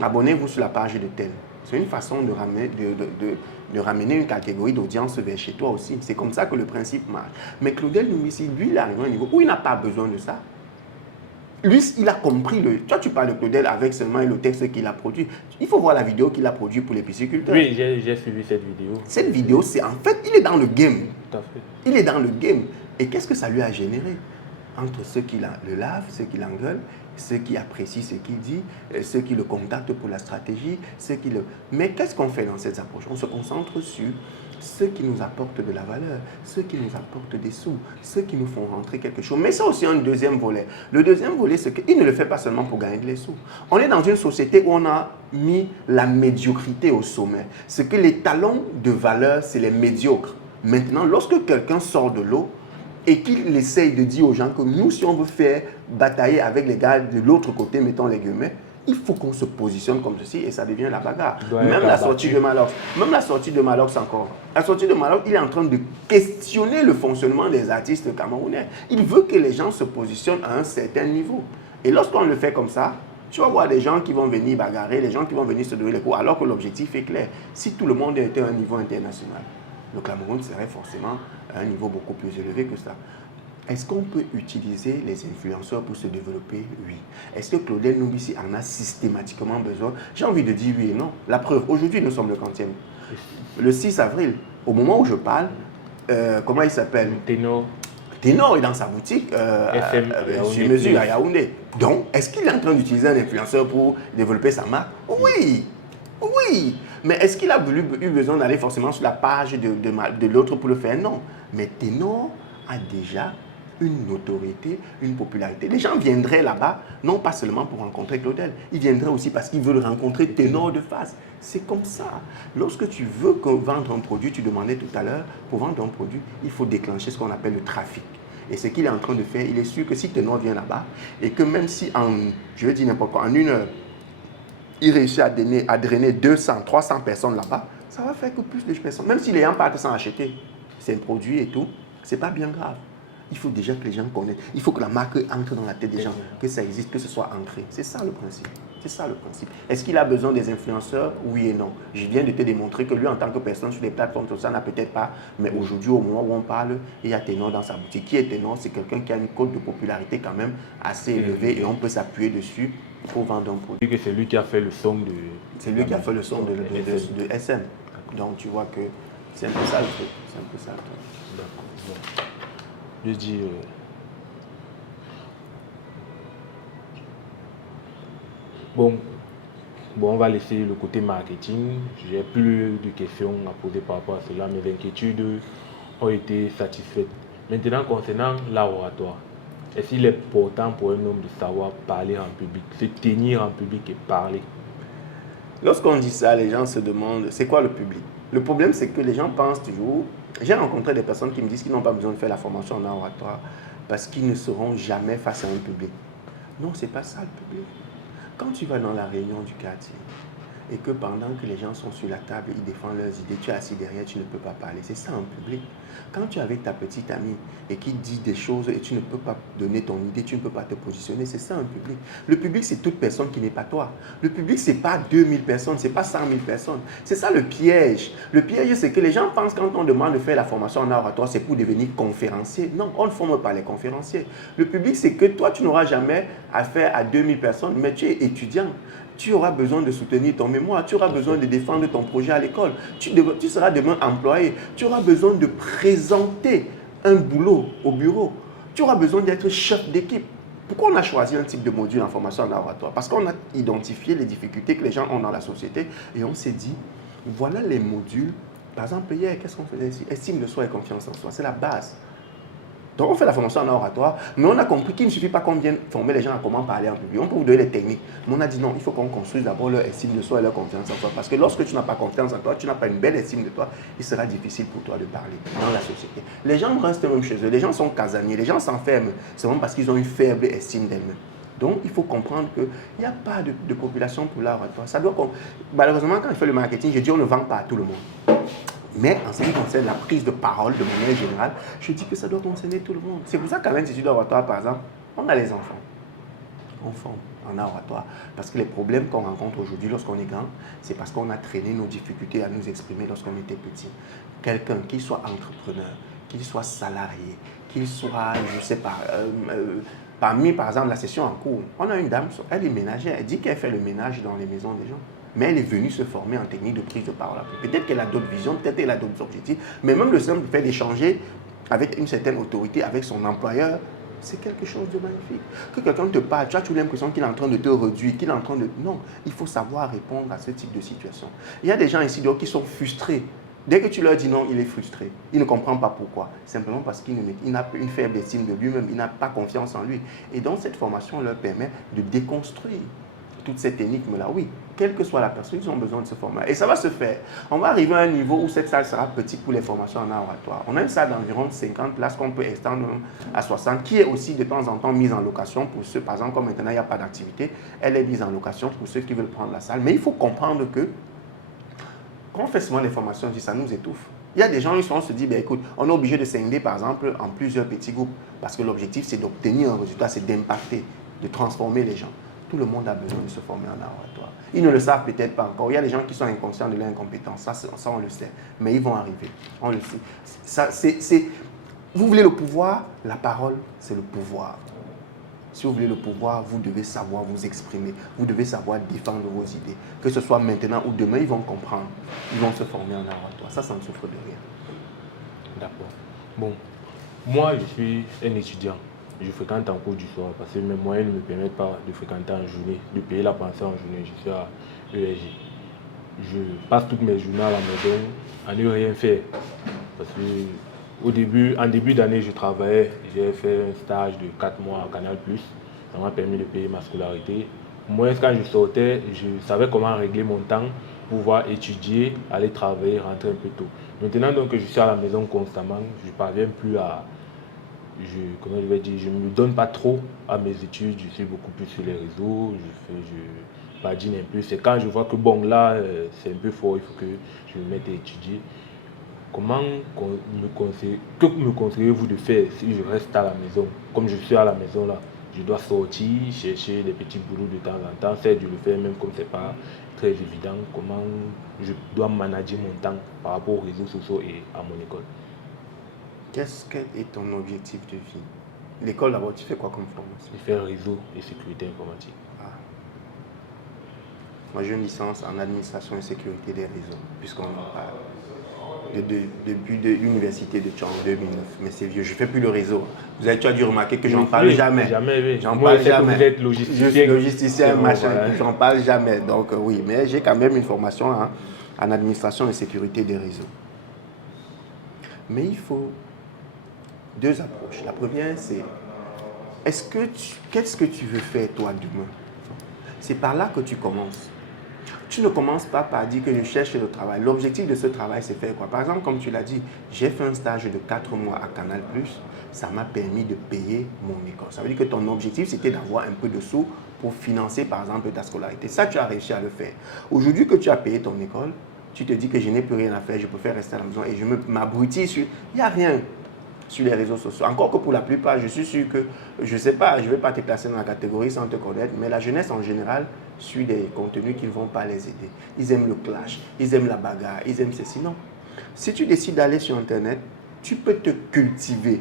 abonnez-vous sur la page de tel. C'est une façon de ramener une catégorie d'audience vers chez toi aussi. C'est comme ça que le principe marche. Mais Claudel Numbissi, lui, il arrive à un niveau où il n'a pas besoin de ça. Lui, il a compris Toi, tu parles de Claudel avec seulement le texte qu'il a produit. Il faut voir la vidéo qu'il a produite pour les pisciculteurs. Oui, j'ai suivi cette vidéo. Cette vidéo, c'est en fait, il est dans le game. Tout à fait. Il est dans le game. Et qu'est-ce que ça lui a généré? Entre ceux qui le lavent, ceux qui l'engueulent, ceux qui apprécient ce qu'il dit, ceux qui le contactent pour la stratégie, Mais qu'est-ce qu'on fait dans cette approche? On se concentre sur ceux qui nous apportent de la valeur, ceux qui nous apportent des sous, ceux qui nous font rentrer quelque chose. Mais c'est aussi un deuxième volet. Le deuxième volet, c'est qu'il ne le fait pas seulement pour gagner des sous. On est dans une société où on a mis la médiocrité au sommet. C'est que les talons de valeur, c'est les médiocres. Maintenant, lorsque quelqu'un sort de l'eau et qu'il essaye de dire aux gens que nous, si on veut faire batailler avec les gars de l'autre côté, mettons les guillemets, il faut qu'on se positionne comme ceci et ça devient la bagarre. Même la sortie de Malox. Même la sortie de Malox encore. La sortie de Malox, il est en train de questionner le fonctionnement des artistes camerounais. Il veut que les gens se positionnent à un certain niveau. Et lorsqu'on le fait comme ça, tu vas voir des gens qui vont venir bagarrer, les gens qui vont venir se donner les coups, alors que l'objectif est clair. Si tout le monde était à un niveau international, le Cameroun serait forcément à un niveau beaucoup plus élevé que ça. Est-ce qu'on peut utiliser les influenceurs pour se développer? Oui. Est-ce que Claudel Nubissi en a systématiquement besoin? J'ai envie de dire oui et non. La preuve, aujourd'hui nous sommes le 40e. Le 6 avril, au moment où je parle, comment il s'appelle? Ténor est dans sa boutique sur mesure à Yaoundé. Donc, est-ce qu'il est en train d'utiliser un influenceur pour développer sa marque? Oui. Oui. Mais est-ce qu'il a eu besoin d'aller forcément sur la page de l'autre pour le faire? Non. Mais Ténor a déjà une notoriété, une popularité. Les gens viendraient là-bas, non pas seulement pour rencontrer Claudel, ils viendraient aussi parce qu'ils veulent rencontrer Ténor de face. C'est comme ça. Lorsque tu veux vendre un produit, tu demandais tout à l'heure, pour vendre un produit, il faut déclencher ce qu'on appelle le trafic. Et ce qu'il est en train de faire, il est sûr que si Ténor vient là-bas, et que même si je vais dire n'importe quoi, en une heure, il réussit à drainer 200, 300 personnes là-bas, ça va faire que plus de personnes, même si les gens partent sans acheter ces produits et tout, c'est pas bien grave. Il faut déjà que les gens connaissent. Il faut que la marque entre dans la tête des gens, que ça existe, que ce soit ancré. C'est ça le principe. C'est ça le principe. Est-ce qu'il a besoin des influenceurs? Oui et non. Je viens de te démontrer que lui, en tant que personne sur les plateformes, tout ça n'a peut-être pas. Mais aujourd'hui, au moment où on parle, il y a Ténor dans sa boutique. Qui est Ténor? C'est quelqu'un qui a une cote de popularité quand même assez élevée et on peut s'appuyer dessus pour vendre un produit. C'est lui qui a fait le son de... C'est lui qui a fait le son de SM. Donc tu vois que c'est un peu ça le truc. C'est un peu ça le truc. D'accord. Bon. Je dis... Bon, on va laisser le côté marketing. J'ai plus de questions à poser par rapport à cela. Mes inquiétudes ont été satisfaites. Maintenant, concernant l'oratoire, est-ce qu'il est important pour un homme de savoir parler en public, se tenir en public et parler? Lorsqu'on dit ça, les gens se demandent, c'est quoi le public? Le problème, c'est que les gens pensent toujours... J'ai rencontré des personnes qui me disent qu'ils n'ont pas besoin de faire la formation en oratoire parce qu'ils ne seront jamais face à un public. Non, ce n'est pas ça le public. Quand tu vas dans la réunion du quartier et que pendant que les gens sont sur la table, ils défendent leurs idées, tu es assis derrière, tu ne peux pas parler. C'est ça un public. Quand tu es avec ta petite amie et qui dit des choses et tu ne peux pas donner ton idée, tu ne peux pas te positionner, c'est ça un public. Le public, c'est toute personne qui n'est pas toi. Le public, ce n'est pas 2000 personnes, ce n'est pas 100 000 personnes. C'est ça le piège. Le piège, c'est que les gens pensent quand on demande de faire la formation en oratoire, c'est pour devenir conférencier. Non, on ne forme pas les conférenciers. Le public, c'est que toi, tu n'auras jamais affaire à 2000 personnes, mais tu es étudiant. Tu auras besoin de soutenir ton mémoire, tu auras besoin de défendre ton projet à l'école, tu seras demain employé, tu auras besoin de présenter un boulot au bureau, tu auras besoin d'être chef d'équipe. Pourquoi on a choisi un type de module en formation en oratoire? Parce qu'on a identifié les difficultés que les gens ont dans la société et on s'est dit, voilà les modules. Par exemple, hier, qu'est-ce qu'on faisait ici? Estime de soi et confiance en soi, c'est la base. Donc, on fait la formation en oratoire, mais on a compris qu'il ne suffit pas qu'on vienne former les gens à comment parler en public. On peut vous donner les techniques. Mais on a dit non, il faut qu'on construise d'abord leur estime de soi et leur confiance en soi. Parce que lorsque tu n'as pas confiance en toi, tu n'as pas une belle estime de toi, il sera difficile pour toi de parler dans la société. Les gens restent même chez eux, les gens sont casaniers, les gens s'enferment. C'est vraiment parce qu'ils ont une faible estime d'eux-mêmes. Donc, il faut comprendre qu'il n'y a pas de population pour l'oratoire. Malheureusement, quand je fais le marketing, je dis on ne vend pas à tout le monde. Mais en ce qui concerne la prise de parole de manière générale, je dis que ça doit concerner tout le monde. C'est pour ça qu'à l'Institut d'oratoire, par exemple, on a les enfants. On forme en oratoire. Parce que les problèmes qu'on rencontre aujourd'hui lorsqu'on est grand, c'est parce qu'on a traîné nos difficultés à nous exprimer lorsqu'on était petit. Quelqu'un qui soit entrepreneur, qu'il soit salarié, qu'il soit, je ne sais pas, parmi par exemple la session en cours, on a une dame, elle est ménagère, elle dit qu'elle fait le ménage dans les maisons des gens. Mais elle est venue se former en technique de prise de parole. Peut-être qu'elle a d'autres visions, peut-être qu'elle a d'autres objectifs, mais même le simple fait d'échanger avec une certaine autorité, avec son employeur, c'est quelque chose de magnifique. Que quelqu'un te parle, tu as toujours l'impression qu'il est en train de te réduire, qu'il est en train de... Non, il faut savoir répondre à ce type de situation. Il y a des gens ici qui sont frustrés Dès que tu leur dis non, il est frustré. Il ne comprend pas pourquoi. Simplement parce qu'il n'a une faible estime de lui-même, il n'a pas confiance en lui. Et donc, cette formation leur permet de déconstruire toute cette énigme-là. Oui, quelle que soit la personne, ils ont besoin de se former. Et ça va se faire. On va arriver à un niveau où cette salle sera petite pour les formations en art oratoire. On a une salle d'environ 50 places qu'on peut étendre à 60, qui est aussi de temps en temps mise en location pour ceux, par exemple, comme maintenant il n'y a pas d'activité, elle est mise en location pour ceux qui veulent prendre la salle. Mais il faut comprendre que quand on fait souvent des formations, ça nous étouffe. Il y a des gens qui se disent, ben, écoute, on est obligé de scinder, par exemple, en plusieurs petits groupes, parce que l'objectif, c'est d'obtenir un résultat, c'est d'impacter, de transformer les gens. Tout le monde a besoin de se former en art oratoire. Ils ne le savent peut-être pas encore. Il y a des gens qui sont inconscients de leur incompétence. Ça, on le sait. Mais ils vont arriver. On le sait. Vous voulez le pouvoir? La parole, c'est le pouvoir. Si vous voulez le pouvoir, vous devez savoir vous exprimer. Vous devez savoir défendre vos idées. Que ce soit maintenant ou demain, ils vont comprendre. Ils vont se former en art oratoire. Ça ne souffre de rien. D'accord. Bon, moi, je suis un étudiant. Je fréquente en cours du soir parce que mes moyens ne me permettent pas de fréquenter en journée, de payer la pensée en journée. Je suis à ESG. Je passe toutes mes journées à la maison à ne rien faire. Parce que en début d'année, je travaillais. J'ai fait un stage de 4 mois à Canal+. Ça m'a permis de payer ma scolarité. Moi, quand je sortais, je savais comment régler mon temps, pouvoir étudier, aller travailler, rentrer un peu tôt. Maintenant donc que je suis à la maison constamment, je ne parviens plus à... je ne me donne pas trop à mes études, je suis beaucoup plus sur les réseaux, je badine un peu. C'est quand je vois que bon là, c'est un peu fort, il faut que je me mette à étudier. Que me conseillez-vous de faire si je reste à la maison? Comme je suis à la maison là, je dois sortir, chercher des petits boulots de temps en temps, c'est de le faire même comme c'est pas très évident. Comment je dois manager mon temps par rapport aux réseaux sociaux et à mon école? Qu'est-ce que est ton objectif de vie? L'école d'abord, tu fais quoi comme formation? Je fais réseau et sécurité informatique. Ah. Moi, j'ai une licence en administration et sécurité des réseaux, puisqu'on en parle. Depuis l'université de Tchang en 2009. Mais c'est vieux, je ne fais plus le réseau. Tu as dû remarquer que j'en parle jamais. Oui. J'en parle jamais. Vous êtes logisticien. Je suis logisticien, machin, voilà. j'en parle jamais. Donc oui, mais j'ai quand même une formation en administration et sécurité des réseaux. Mais il faut deux approches. La première, c'est qu'est-ce que tu veux faire toi demain? C'est par là que tu commences. Tu ne commences pas par dire que je cherche le travail. L'objectif de ce travail, c'est faire quoi? Par exemple, comme tu l'as dit, j'ai fait un stage de 4 mois à Canal+. Ça m'a permis de payer mon école. Ça veut dire que ton objectif, c'était d'avoir un peu de sous pour financer, par exemple, ta scolarité. Ça, tu as réussi à le faire. Aujourd'hui que tu as payé ton école, tu te dis que je n'ai plus rien à faire, je préfère rester à la maison et je m'abrutis sur... Il n'y a rien sur les réseaux sociaux. Encore que pour la plupart, je suis sûr que, je ne sais pas, je ne vais pas te classer dans la catégorie sans te connaître, mais la jeunesse en général suit des contenus qui ne vont pas les aider. Ils aiment le clash, ils aiment la bagarre, ils aiment ceci. Non. Si tu décides d'aller sur Internet, tu peux te cultiver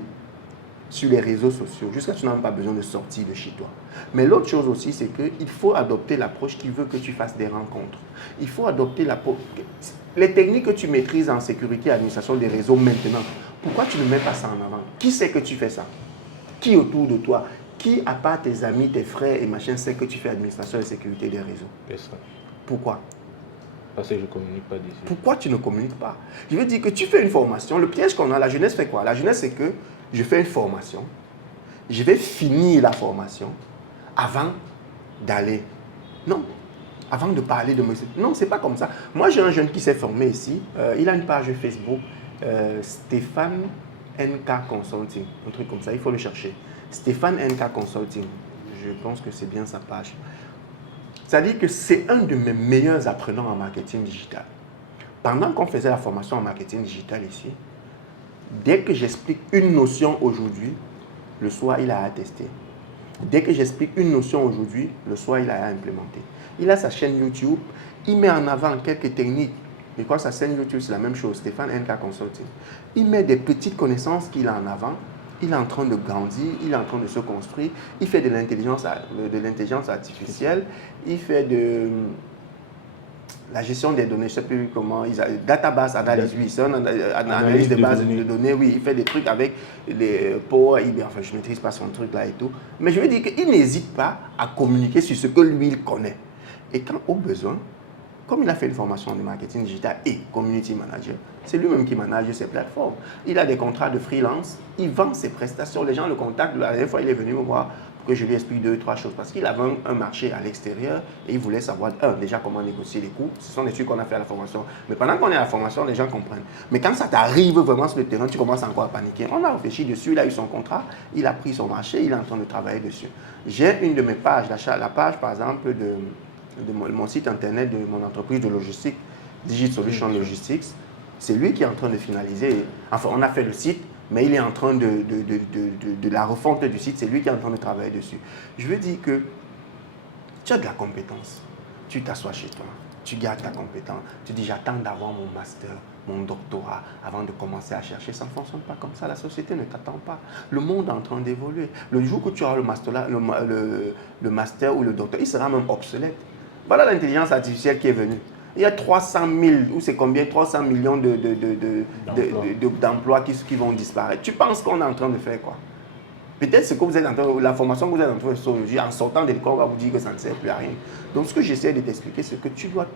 sur les réseaux sociaux jusqu'à ce que tu n'as pas besoin de sortir de chez toi. Mais l'autre chose aussi, c'est qu'il faut adopter l'approche qui veut que tu fasses des rencontres. Il faut adopter les techniques que tu maîtrises en sécurité et administration des réseaux maintenant. Pourquoi tu ne mets pas ça en avant? Qui sait que tu fais ça? Qui autour de toi? Qui, à part tes amis, tes frères et machin, sait que tu fais administration et sécurité des réseaux? Personne. Pourquoi? Parce que je ne communique pas dessus. Pourquoi tu ne communiques pas? Je veux dire que tu fais une formation. Le piège qu'on a, la jeunesse fait quoi? La jeunesse, c'est que je fais une formation. Je vais finir la formation avant d'aller. Non. Avant de parler de moi. Non, c'est pas comme ça. Moi, j'ai un jeune qui s'est formé ici. Il a une page Facebook. Stéphane NK Consulting, un truc comme ça, il faut le chercher. Stéphane NK Consulting, je pense que c'est bien sa page. C'est-à-dire que c'est un de mes meilleurs apprenants en marketing digital. Pendant qu'on faisait la formation en marketing digital ici, dès que j'explique une notion aujourd'hui, le soir, il a à tester. Dès que j'explique une notion aujourd'hui, le soir, il a à implémenter. Il a sa chaîne YouTube, il met en avant quelques techniques. Et quand sa chaîne YouTube, c'est la même chose, Stéphane NK Consulting. Il met des petites connaissances qu'il a en avant. Il est en train de grandir, il est en train de se construire. Il fait de l'intelligence artificielle. Il fait de la gestion des données, je ne sais plus comment, database analyse, oui, c'est une analyse de base de données, oui, il fait des trucs avec les Power IB, enfin je ne maîtrise pas son truc là et tout. Mais je veux dire qu'il n'hésite pas à communiquer sur ce que lui, il connaît. Et quand au besoin, Comme il a fait une formation de marketing digital et community manager, c'est lui-même qui manage ses plateformes. Il a des contrats de freelance, il vend ses prestations, les gens le contactent. La dernière fois, il est venu me voir pour que je lui explique 2 ou 3 choses parce qu'il avait un marché à l'extérieur et il voulait savoir, déjà comment négocier les coûts. Ce sont des trucs qu'on a fait à la formation. Mais pendant qu'on est à la formation, les gens comprennent. Mais quand ça t'arrive vraiment sur le terrain, tu commences encore à paniquer. On a réfléchi dessus, il a eu son contrat, il a pris son marché, il est en train de travailler dessus. J'ai une de mes pages, la page par exemple de mon site internet de mon entreprise de logistique, Digit Solution Logistics. C'est lui qui est en train de finaliser. Enfin, on a fait le site, mais il est en train de la refonte du site. C'est lui qui est en train de travailler dessus. Je veux dire que tu as de la compétence. Tu t'assois chez toi, tu gardes ta compétence. Tu dis, j'attends d'avoir mon master, mon doctorat, avant de commencer à chercher. Ça ne fonctionne pas comme ça. La société ne t'attend pas. Le monde est en train d'évoluer. Le jour que tu auras le master ou le doctorat, il sera même obsolète. Voilà l'intelligence artificielle qui est venue. Il y a 300 000, ou c'est combien, 300 millions d'emplois qui vont disparaître. Tu penses qu'on est en train de faire quoi? Peut-être ce que vous êtes en train de, la formation que vous êtes en train de faire, en sortant de l'école, on va vous dire que ça ne sert plus à rien. Donc ce que j'essaie de t'expliquer, c'est que tu dois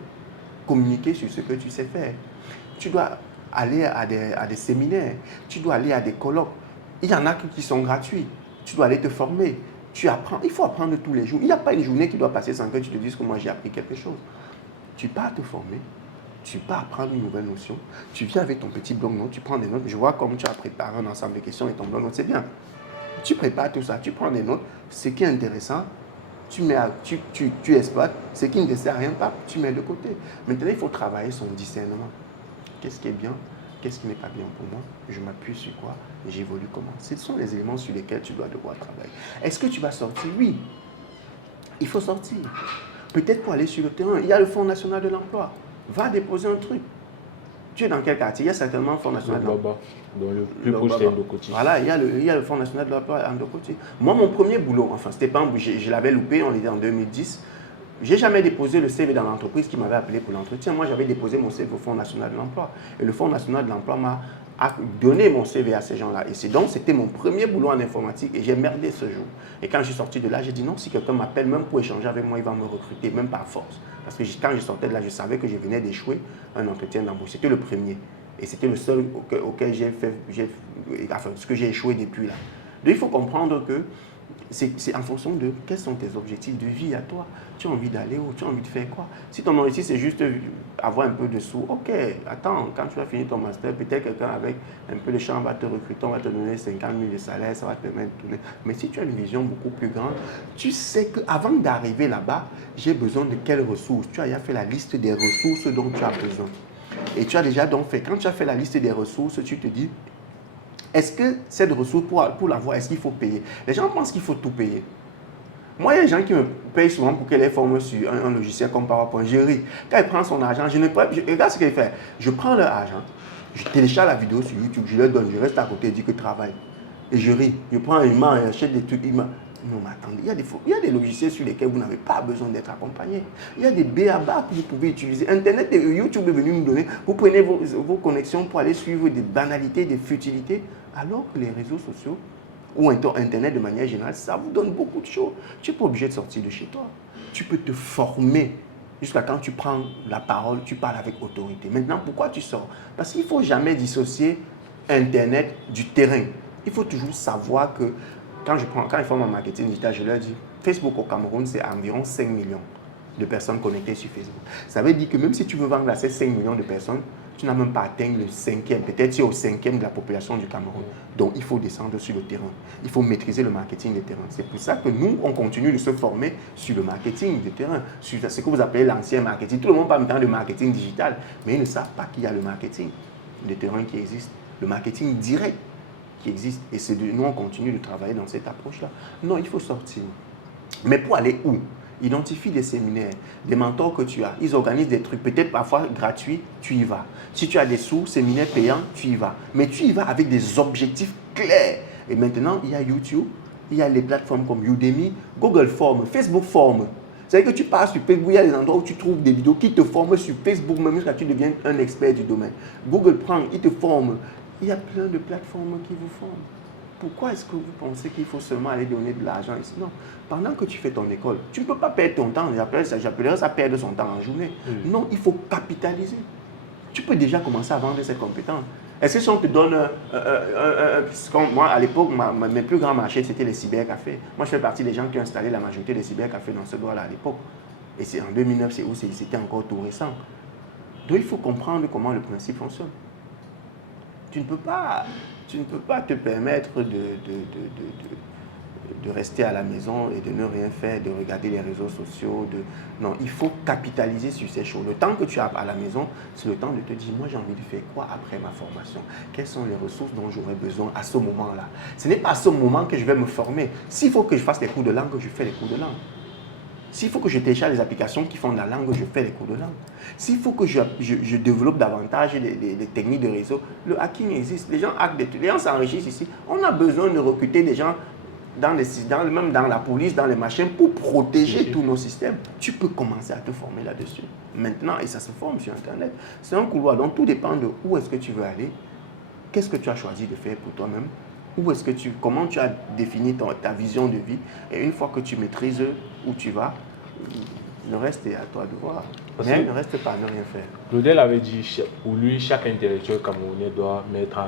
communiquer sur ce que tu sais faire. Tu dois aller à des séminaires, tu dois aller à des colloques. Il y en a qui sont gratuits. Tu dois aller te former. Tu apprends. Il faut apprendre tous les jours. Il n'y a pas une journée qui doit passer sans que tu te dises que moi j'ai appris quelque chose. Tu pars te former, tu pars apprendre une nouvelle notion, tu viens avec ton petit bloc-notes, tu prends des notes. Je vois comme tu as préparé un ensemble de questions et ton bloc-notes, c'est bien. Tu prépares tout ça, tu prends des notes, ce qui est intéressant, tu exploites, ce qui ne te sert à rien, pas, tu mets de côté. Maintenant, il faut travailler son discernement. Qu'est-ce qui est bien? Qu'est-ce qui n'est pas bien pour moi? Je m'appuie sur quoi? J'évolue comment? Ce sont les éléments sur lesquels tu dois devoir travailler. Est-ce que tu vas sortir? Oui. Il faut sortir. Peut-être pour aller sur le terrain. Il y a le Fonds national de l'emploi. Va déposer un truc. Tu es dans quel quartier? Il y a certainement le Fonds national de l'emploi. Dans le plus proche, c'est Ndokoti. Voilà, il y a le Fonds national de l'emploi à Ndokoti. Moi, mon premier boulot, enfin, c'était pas je l'avais loupé, on était en 2010. J'ai jamais déposé le CV dans l'entreprise qui m'avait appelé pour l'entretien. Moi, j'avais déposé mon CV au Fonds national de l'emploi. Et le Fonds national de l'emploi m'a donné mon CV à ces gens-là. Et c'était mon premier boulot en informatique et j'ai merdé ce jour. Et quand je suis sorti de là, j'ai dit non, si quelqu'un m'appelle même pour échanger avec moi, il va me recruter, même par force. Parce que quand je sortais de là, je savais que je venais d'échouer un entretien d'embauche. C'était le premier. Et c'était le seul auquel ce que j'ai échoué depuis là. Donc il faut comprendre que c'est en fonction de quels sont tes objectifs de vie à toi. Tu as envie d'aller où? Tu as envie de faire quoi? Si ton objectif c'est juste avoir un peu de sous, ok, attends, quand tu vas finir ton master, peut-être quelqu'un avec un peu de champ va te recruter, on va te donner 50 000 de salaire, ça va te permettre de tourner. Mais si tu as une vision beaucoup plus grande, tu sais qu'avant d'arriver là-bas, j'ai besoin de quelles ressources? Tu as déjà fait la liste des ressources dont tu as besoin. Et tu as déjà donc fait, quand tu as fait la liste des ressources, tu te dis, est-ce que cette ressource, pour l'avoir, est-ce qu'il faut payer? Les gens pensent qu'il faut tout payer. Moi, il y a des gens qui me payent souvent pour qu'elle les forme sur un logiciel comme PowerPoint. Je ris. Quand ils prennent son argent, regarde ce qu'ils font. Je prends leur argent, je télécharge la vidéo sur YouTube, je leur donne, je reste à côté et dis que je travaille. Et je ris. Je prends une main et j'achète des trucs. Non, mais attendez, il y a des logiciels sur lesquels vous n'avez pas besoin d'être accompagné. Il y a des BABA que vous pouvez utiliser. Internet et YouTube est venu nous donner. Vous prenez vos connexions pour aller suivre des banalités, des futilités, alors que les réseaux sociaux ou Internet de manière générale, ça vous donne beaucoup de choses. Tu n'es pas obligé de sortir de chez toi. Tu peux te former jusqu'à quand tu prends la parole, tu parles avec autorité. Maintenant, pourquoi tu sors? Parce qu'il ne faut jamais dissocier Internet du terrain. Il faut toujours savoir que quand ils font mon marketing digital, je leur dis, Facebook au Cameroun, c'est environ 5 millions de personnes connectées sur Facebook. Ça veut dire que même si tu veux vendre à ces 5 millions de personnes, tu n'as même pas atteint le 5e, peut-être tu es au 5e de la population du Cameroun. Donc, il faut descendre sur le terrain. Il faut maîtriser le marketing de terrain. C'est pour ça que nous, on continue de se former sur le marketing de terrain, sur ce que vous appelez l'ancien marketing. Tout le monde parle maintenant de marketing digital, mais ils ne savent pas qu'il y a le marketing de terrain qui existe, le marketing direct qui existe. Et nous, on continue de travailler dans cette approche-là. Non, il faut sortir. Mais pour aller où? Identifie des séminaires, des mentors que tu as. Ils organisent des trucs, peut-être parfois gratuits, tu y vas. Si tu as des sous, séminaires payants, tu y vas. Mais tu y vas avec des objectifs clairs. Et maintenant, il y a YouTube, il y a les plateformes comme Udemy, Google Form, Facebook Form. C'est-à-dire que tu passes sur Facebook, il y a des endroits où tu trouves des vidéos qui te forment sur Facebook, même jusqu'à ce que tu deviennes un expert du domaine. Google prend, il te forme. Il y a plein de plateformes qui vous forment. Pourquoi est-ce que vous pensez qu'il faut seulement aller donner de l'argent ici? Non. Pendant que tu fais ton école, tu ne peux pas perdre ton temps. J'appellerais ça perdre son temps en journée. Non, il faut capitaliser. Tu peux déjà commencer à vendre cette compétence. Est-ce que si on te donne moi, à l'époque, mes plus grands marchés, c'était les cybercafés. Moi, je fais partie des gens qui ont installé la majorité des cybercafés dans ce droit-là à l'époque. Et c'est en 2009, c'est où c'était encore tout récent. Donc, il faut comprendre comment le principe fonctionne. Tu ne peux pas te permettre de rester à la maison et de ne rien faire, de regarder les réseaux sociaux. Non, il faut capitaliser sur ces choses. Le temps que tu as à la maison, c'est le temps de te dire, moi j'ai envie de faire quoi après ma formation? Quelles sont les ressources dont j'aurai besoin à ce moment-là? Ce n'est pas à ce moment que je vais me former. S'il faut que je fasse les cours de langue, je fais les cours de langue. S'il faut que je télécharge les applications qui font de la langue, je fais les cours de langue. S'il faut que je développe davantage les techniques de réseau, le hacking existe. Les gens hackent des trucs, les gens s'enrichissent ici. On a besoin de recruter des gens même dans la police, dans les machines, pour protéger tous nos systèmes. Tu peux commencer à te former là-dessus. Maintenant, et ça se forme sur Internet. C'est un couloir, donc tout dépend de où est-ce que tu veux aller, qu'est-ce que tu as choisi de faire pour toi-même, comment tu as défini ta vision de vie. Et une fois que tu maîtrises où tu vas, le reste est à toi de voir. Mais ne reste pas à ne rien faire. Claudel avait dit, pour lui, chaque intellectuel camerounais doit mettre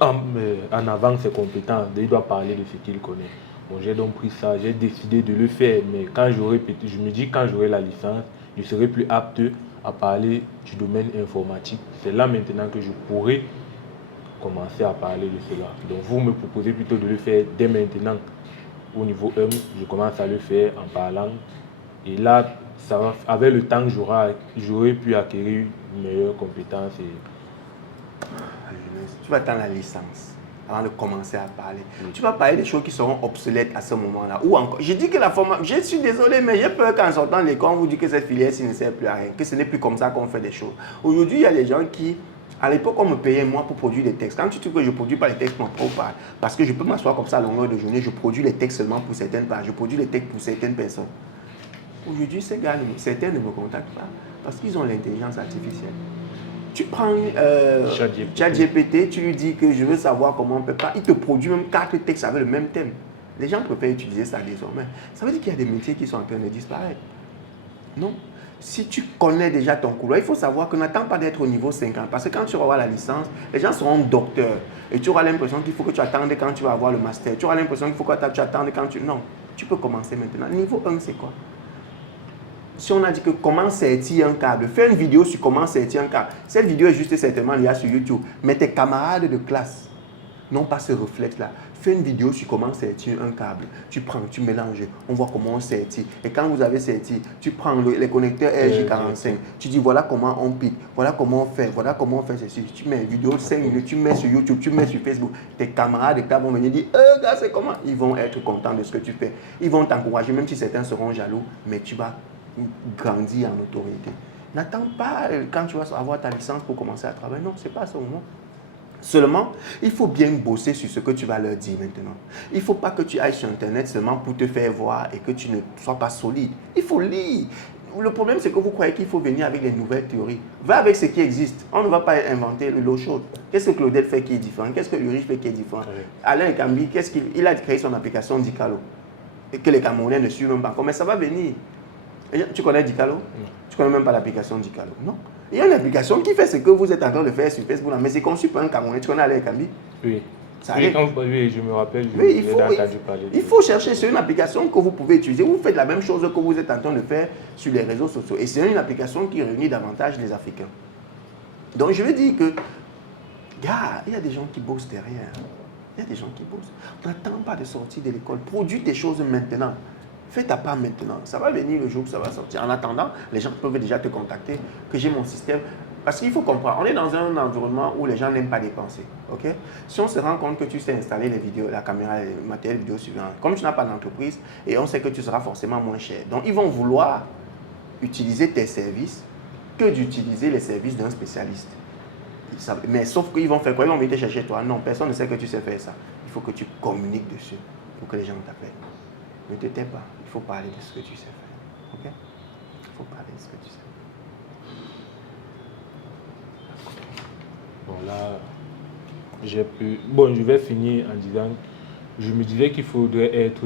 en avant ses compétences, il doit parler de ce qu'il connaît. Bon, j'ai donc pris ça, j'ai décidé de le faire, mais je me dis quand j'aurai la licence, je serai plus apte à parler du domaine informatique. C'est là maintenant que je pourrai commencer à parler de cela. Donc vous me proposez plutôt de le faire dès maintenant. Au niveau 1, je commence à le faire en parlant. Et là, avec le temps, j'aurai pu acquérir une meilleure compétence. Tu vas attendre la licence avant de commencer à parler. Tu vas parler des choses qui seront obsolètes à ce moment-là. Ou encore, je dis que la formation, je suis désolé, mais j'ai peur qu'en sortant de l'école, on vous dit que cette filière-ci ne sert plus à rien, que ce n'est plus comme ça qu'on fait des choses. Aujourd'hui, il y a des gens qui, à l'époque, on me payait moi pour produire des textes. Quand tu trouves que je ne produis pas les textes pour mon propre, parce que je peux m'asseoir comme ça à longueur de journée, je produis les textes seulement pour certaines pages, je produis les textes pour certaines personnes. Aujourd'hui, ces gars, certains ne me contactent pas parce qu'ils ont l'intelligence artificielle. Tu prends ChatGPT, tu lui dis que je veux savoir comment on peut pas. Il te produit même 4 textes avec le même thème. Les gens préfèrent utiliser ça désormais. Ça veut dire qu'il y a des métiers qui sont en train de disparaître. Non. Si tu connais déjà ton couloir, il faut savoir que n'attends pas d'être au niveau 50. Parce que quand tu vas avoir la licence, les gens seront docteurs. Et tu auras l'impression qu'il faut que tu attendes quand tu vas avoir le master. Tu auras l'impression qu'il faut que tu attendes quand tu... Non. Tu peux commencer maintenant. Niveau 1, c'est quoi? Si on a dit que comment sertir un câble, fais une vidéo sur comment sertir un câble. Cette vidéo est juste certainement liée sur YouTube. Mais tes camarades de classe n'ont pas ce réflexe-là. Fais une vidéo sur comment sertir un câble. Tu prends, tu mélanges, on voit comment on sertit. Et quand vous avez serti, tu prends les connecteurs RJ45. Tu dis voilà comment on pique, voilà comment on fait ceci. Tu mets une vidéo de 5 minutes, tu mets sur YouTube, tu mets sur Facebook. Tes camarades de classe vont venir dire gars, c'est comment? Ils vont être contents de ce que tu fais. Ils vont t'encourager, même si certains seront jaloux, mais tu vas grandir en autorité. N'attends pas quand tu vas avoir ta licence pour commencer à travailler. Non, ce n'est pas à ce moment. Seulement, il faut bien bosser sur ce que tu vas leur dire maintenant. Il ne faut pas que tu ailles sur Internet seulement pour te faire voir et que tu ne sois pas solide. Il faut lire. Le problème, c'est que vous croyez qu'il faut venir avec les nouvelles théories. Va avec ce qui existe. On ne va pas inventer l'eau chaude. Qu'est-ce que Claudel fait qui est différent? Qu'est-ce que Ulrich fait qui est différent? Alain Kambi, il a créé son application Dicalo. Et que les Camerounais ne suivent même pas encore. Mais ça va venir. Tu connais Dicalo? Tu ne connais même pas l'application Dicalo? Non. Il y a une application qui fait ce que vous êtes en train de faire sur Facebook, mais c'est conçu par un Camerounais. Tu connais Alain Kambi? Oui. Oui, je me rappelle, il faut chercher sur une application que vous pouvez utiliser. Vous faites la même chose que vous êtes en train de faire sur les réseaux sociaux. Et c'est une application qui réunit davantage les Africains. Donc je veux dire que, gars, il y a des gens qui bossent derrière. Il y a des gens qui bossent. On n'attend pas de sortir de l'école. Produis tes choses maintenant. Fais ta part maintenant. Ça va venir le jour où ça va sortir. En attendant, les gens peuvent déjà te contacter, que j'ai mon système. Parce qu'il faut comprendre, on est dans un environnement où les gens n'aiment pas dépenser. Okay? Si on se rend compte que tu sais installer les vidéos, la caméra, le matériel vidéo suivant, comme tu n'as pas d'entreprise, et on sait que tu seras forcément moins cher. Donc, ils vont vouloir utiliser tes services que d'utiliser les services d'un spécialiste. Mais sauf qu'ils vont faire quoi? Ils vont venir te chercher toi. Non, personne ne sait que tu sais faire ça. Il faut que tu communiques dessus pour que les gens t'appellent. Ne te tais pas. Il faut parler de ce que tu sais faire. Ok? Il faut parler de ce que tu sais faire. Bon, là, je vais finir en disant je me disais qu'il faudrait être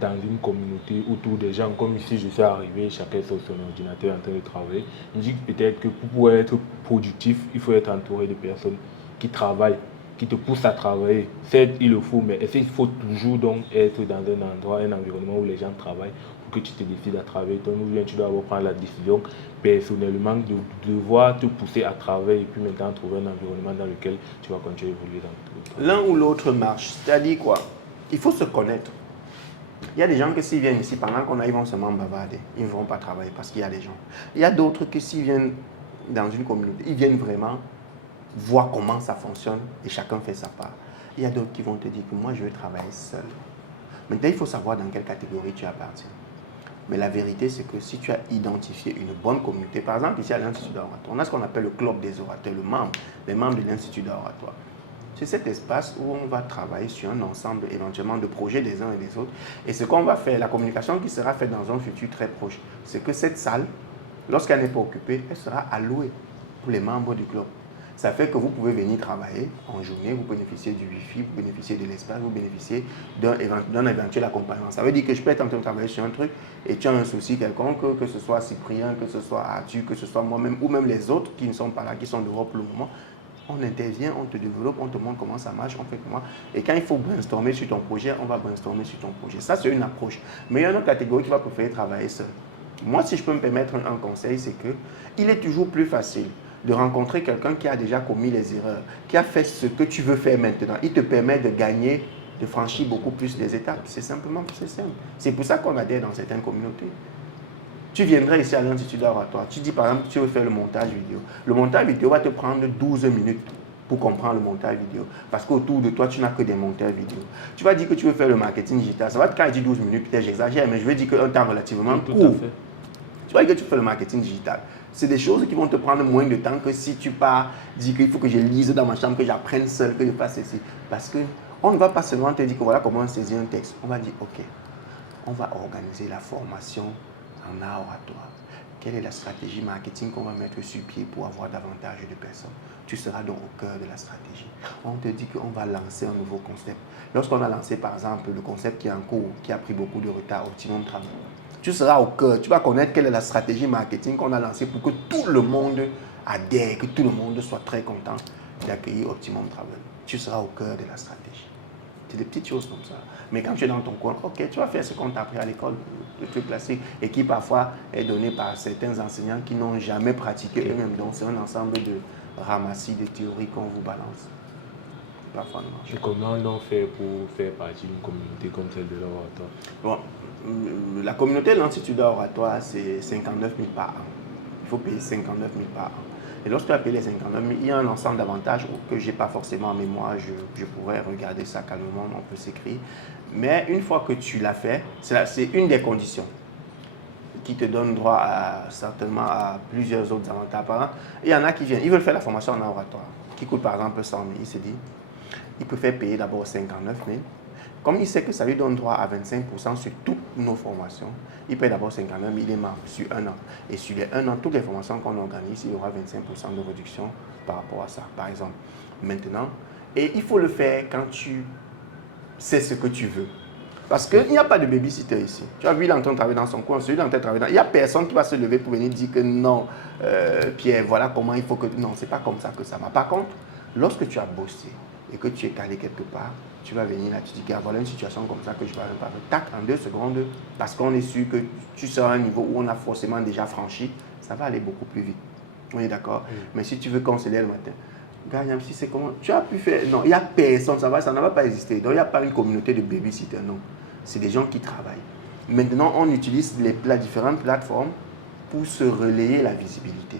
dans une communauté autour des gens. Comme ici, je suis arrivé, chacun sur son ordinateur en train de travailler. Je me dis que peut-être que pour pouvoir être productif, il faut être entouré de personnes qui travaillent, qui te poussent à travailler. Certes, il le faut, mais est-ce qu'il faut toujours donc être dans un endroit, un environnement où les gens travaillent pour que tu te décides à travailler? Donc, ou bien tu dois avoir prendre la décision personnellement de devoir te pousser à travailler et puis maintenant trouver un environnement dans lequel tu vas continuer à évoluer dans le travail. L'un ou l'autre marche. C'est-à-dire quoi? Il faut se connaître. Il y a des gens que s'ils viennent ici, pendant qu'on a, ils vont seulement bavarder. Ils ne vont pas travailler parce qu'il y a des gens. Il y a d'autres que s'ils viennent dans une communauté, ils viennent vraiment voir comment ça fonctionne et chacun fait sa part. Il y a d'autres qui vont te dire que moi, je veux travailler seul. Maintenant, il faut savoir dans quelle catégorie tu appartiens. Mais la vérité, c'est que si tu as identifié une bonne communauté, par exemple, ici à l'Institut d'Oratoire, on a ce qu'on appelle le club des orateurs, les membres de l'Institut d'Oratoire. C'est cet espace où on va travailler sur un ensemble éventuellement de projets des uns et des autres. Et ce qu'on va faire, la communication qui sera faite dans un futur très proche, c'est que cette salle, lorsqu'elle n'est pas occupée, elle sera allouée pour les membres du club. Ça fait que vous pouvez venir travailler en journée, vous bénéficiez du Wi-Fi, vous bénéficiez de l'espace, vous bénéficiez d'un éventuel accompagnement. Ça veut dire que je peux être en train de travailler sur un truc et tu as un souci quelconque, que ce soit Cyprien, que ce soit Arthur, que ce soit moi-même ou même les autres qui ne sont pas là, qui sont dehors pour le moment. On intervient, on te développe, on te montre comment ça marche, on fait comment. Et quand il faut brainstormer sur ton projet, on va brainstormer sur ton projet. Ça, c'est une approche. Mais il y a une autre catégorie qui va préférer travailler seul. Moi, si je peux me permettre un conseil, c'est que il est toujours plus facile de rencontrer quelqu'un qui a déjà commis les erreurs, qui a fait ce que tu veux faire maintenant. Il te permet de gagner, de franchir beaucoup plus les étapes. C'est simplement c'est simple. C'est pour ça qu'on adhère dans certaines communautés. Tu viendrais ici à l'Institut d'Oratoire. Tu dis par exemple que tu veux faire le montage vidéo. Le montage vidéo va te prendre 12 minutes pour comprendre le montage vidéo. Parce qu'autour de toi, tu n'as que des monteurs vidéo. Tu vas dire que tu veux faire le marketing digital. Ça va te quand il dit 12 minutes, peut-être j'exagère, mais je veux dire qu'un temps relativement court. Tu vas dire que tu fais le marketing digital. C'est des choses qui vont te prendre moins de temps que si tu pars dire qu'il faut que je lise dans ma chambre, que j'apprenne seul, que je fasse ceci. Parce qu'on ne va pas seulement te dire que voilà comment on saisit un texte. On va dire, ok, on va organiser la formation en art oratoire. Quelle est la stratégie marketing qu'on va mettre sur pied pour avoir davantage de personnes? Tu seras donc au cœur de la stratégie. On te dit qu'on va lancer un nouveau concept. Lorsqu'on a lancé par exemple le concept qui est en cours, qui a pris beaucoup de retard, Optimum Travel, tu seras au cœur, tu vas connaître quelle est la stratégie marketing qu'on a lancée pour que tout le monde adhère, que tout le monde soit très content d'accueillir Optimum Travel. Tu seras au cœur de la stratégie. C'est des petites choses comme ça. Mais quand tu es dans ton coin, ok, tu vas faire ce qu'on t'a appris à l'école, le truc classique, et qui parfois est donné par certains enseignants qui n'ont jamais pratiqué eux-mêmes. Donc c'est un ensemble de ramassis de théories qu'on vous balance. Parfois, non. Et comment on fait pour faire partie d'une communauté comme celle de l'Oratoire? Bon, la communauté de l'Institut d'Oratoire, c'est 59 000 par an. Il faut payer 59 000 par an. Et lorsque tu as payé les 59 000, il y a un ensemble d'avantages que je n'ai pas forcément en mémoire. Je pourrais regarder ça calmement, on peut s'écrire. Mais une fois que tu l'as fait, c'est une des conditions qui te donne droit certainement à plusieurs autres avantages. Par exemple, il y en a qui viennent, ils veulent faire la formation en oratoire, qui coûte par exemple 100 000. Il se dit, il préfère payer d'abord 59 000. Comme il sait que ça lui donne droit à 25% sur toutes nos formations, il paye d'abord 59 000, il est membre sur un an. Et sur les 1 an, toutes les formations qu'on organise, il y aura 25% de réduction par rapport à ça, par exemple. Maintenant, et il faut le faire quand tu sais ce que tu veux. Parce qu'il n'y a pas de babysitter ici. Tu as vu, il est en train de travailler dans son coin, celui-là est en train de travailler dans... Il n'y a personne qui va se lever pour venir dire que non, Pierre, voilà comment il faut que... Non, ce n'est pas comme ça que ça va. Par contre, lorsque tu as bossé et que tu es calé quelque part, tu vas venir là, tu dis, voilà une situation comme ça que je ne vais même pas faire. Tac, en 2 secondes, parce qu'on est sûr que tu seras à un niveau où on a forcément déjà franchi, ça va aller beaucoup plus vite. On est d'accord? Mais si tu veux conseiller le matin, Gariam, si c'est comment, tu as pu faire, non, il n'y a personne, ça ne va pas exister. Donc il n'y a pas une communauté de babysitters, non. C'est des gens qui travaillent. Maintenant, on utilise les différentes plateformes pour se relayer la visibilité.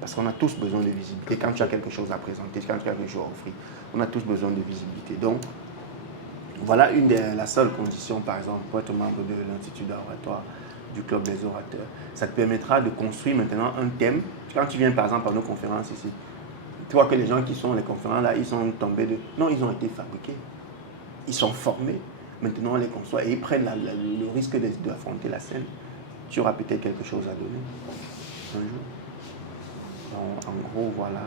Parce qu'on a tous besoin de visibilité. Quand tu as quelque chose à présenter, quand tu as quelque chose à offrir, on a tous besoin de visibilité. Donc, voilà la seule condition, par exemple, pour être membre de l'Institut d'Oratoire, du Club des Orateurs. Ça te permettra de construire maintenant un thème. Quand tu viens, par exemple, à nos conférences ici, tu vois que les gens qui sont les conférents là, ils sont tombés de... Non, ils ont été fabriqués. Ils sont formés. Maintenant, on les conçoit et ils prennent le risque d'affronter la scène. Tu auras peut-être quelque chose à donner un jour. Donc, en gros, voilà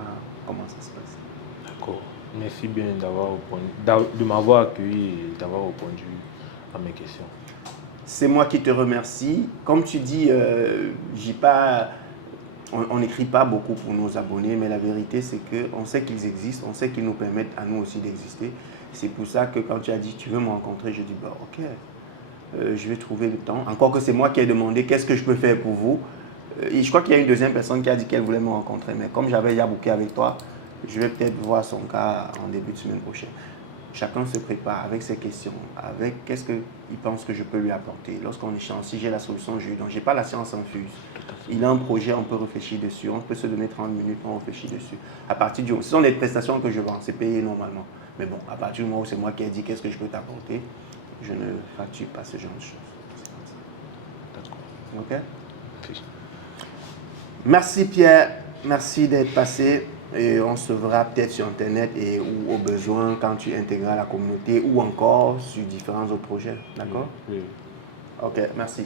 comment ça se passe. D'accord. Merci bien de m'avoir accueilli et d'avoir répondu à mes questions. C'est moi qui te remercie. Comme tu dis, on n'écrit pas beaucoup pour nos abonnés, mais la vérité, c'est qu'on sait qu'ils existent, on sait qu'ils nous permettent à nous aussi d'exister. C'est pour ça que quand tu as dit, tu veux me rencontrer, je dis, bah, ok, je vais trouver le temps. Encore que c'est moi qui ai demandé, qu'est-ce que je peux faire pour vous? Et je crois qu'il y a une deuxième personne qui a dit qu'elle voulait me rencontrer, mais comme j'avais déjà booké avec toi, je vais peut-être voir son cas en début de semaine prochaine. Chacun se prépare avec ses questions, avec qu'est-ce qu'il pense que je peux lui apporter. Lorsqu'on échange, si j'ai la solution, je lui donne. Je n'ai pas la science infuse. Il a un projet, on peut réfléchir dessus. On peut se donner 30 minutes, on réfléchit dessus. À partir du moment, ce sont des prestations que je vends, c'est payé normalement. Mais bon, à partir du moment où c'est moi qui ai dit qu'est-ce que je peux t'apporter, je ne facture pas ce genre de choses. D'accord. Ok? Merci Pierre, merci d'être passé. Et on se verra peut-être sur Internet et ou au besoin quand tu intégreras la communauté ou encore sur différents autres projets. D'accord? Oui. Ok, merci.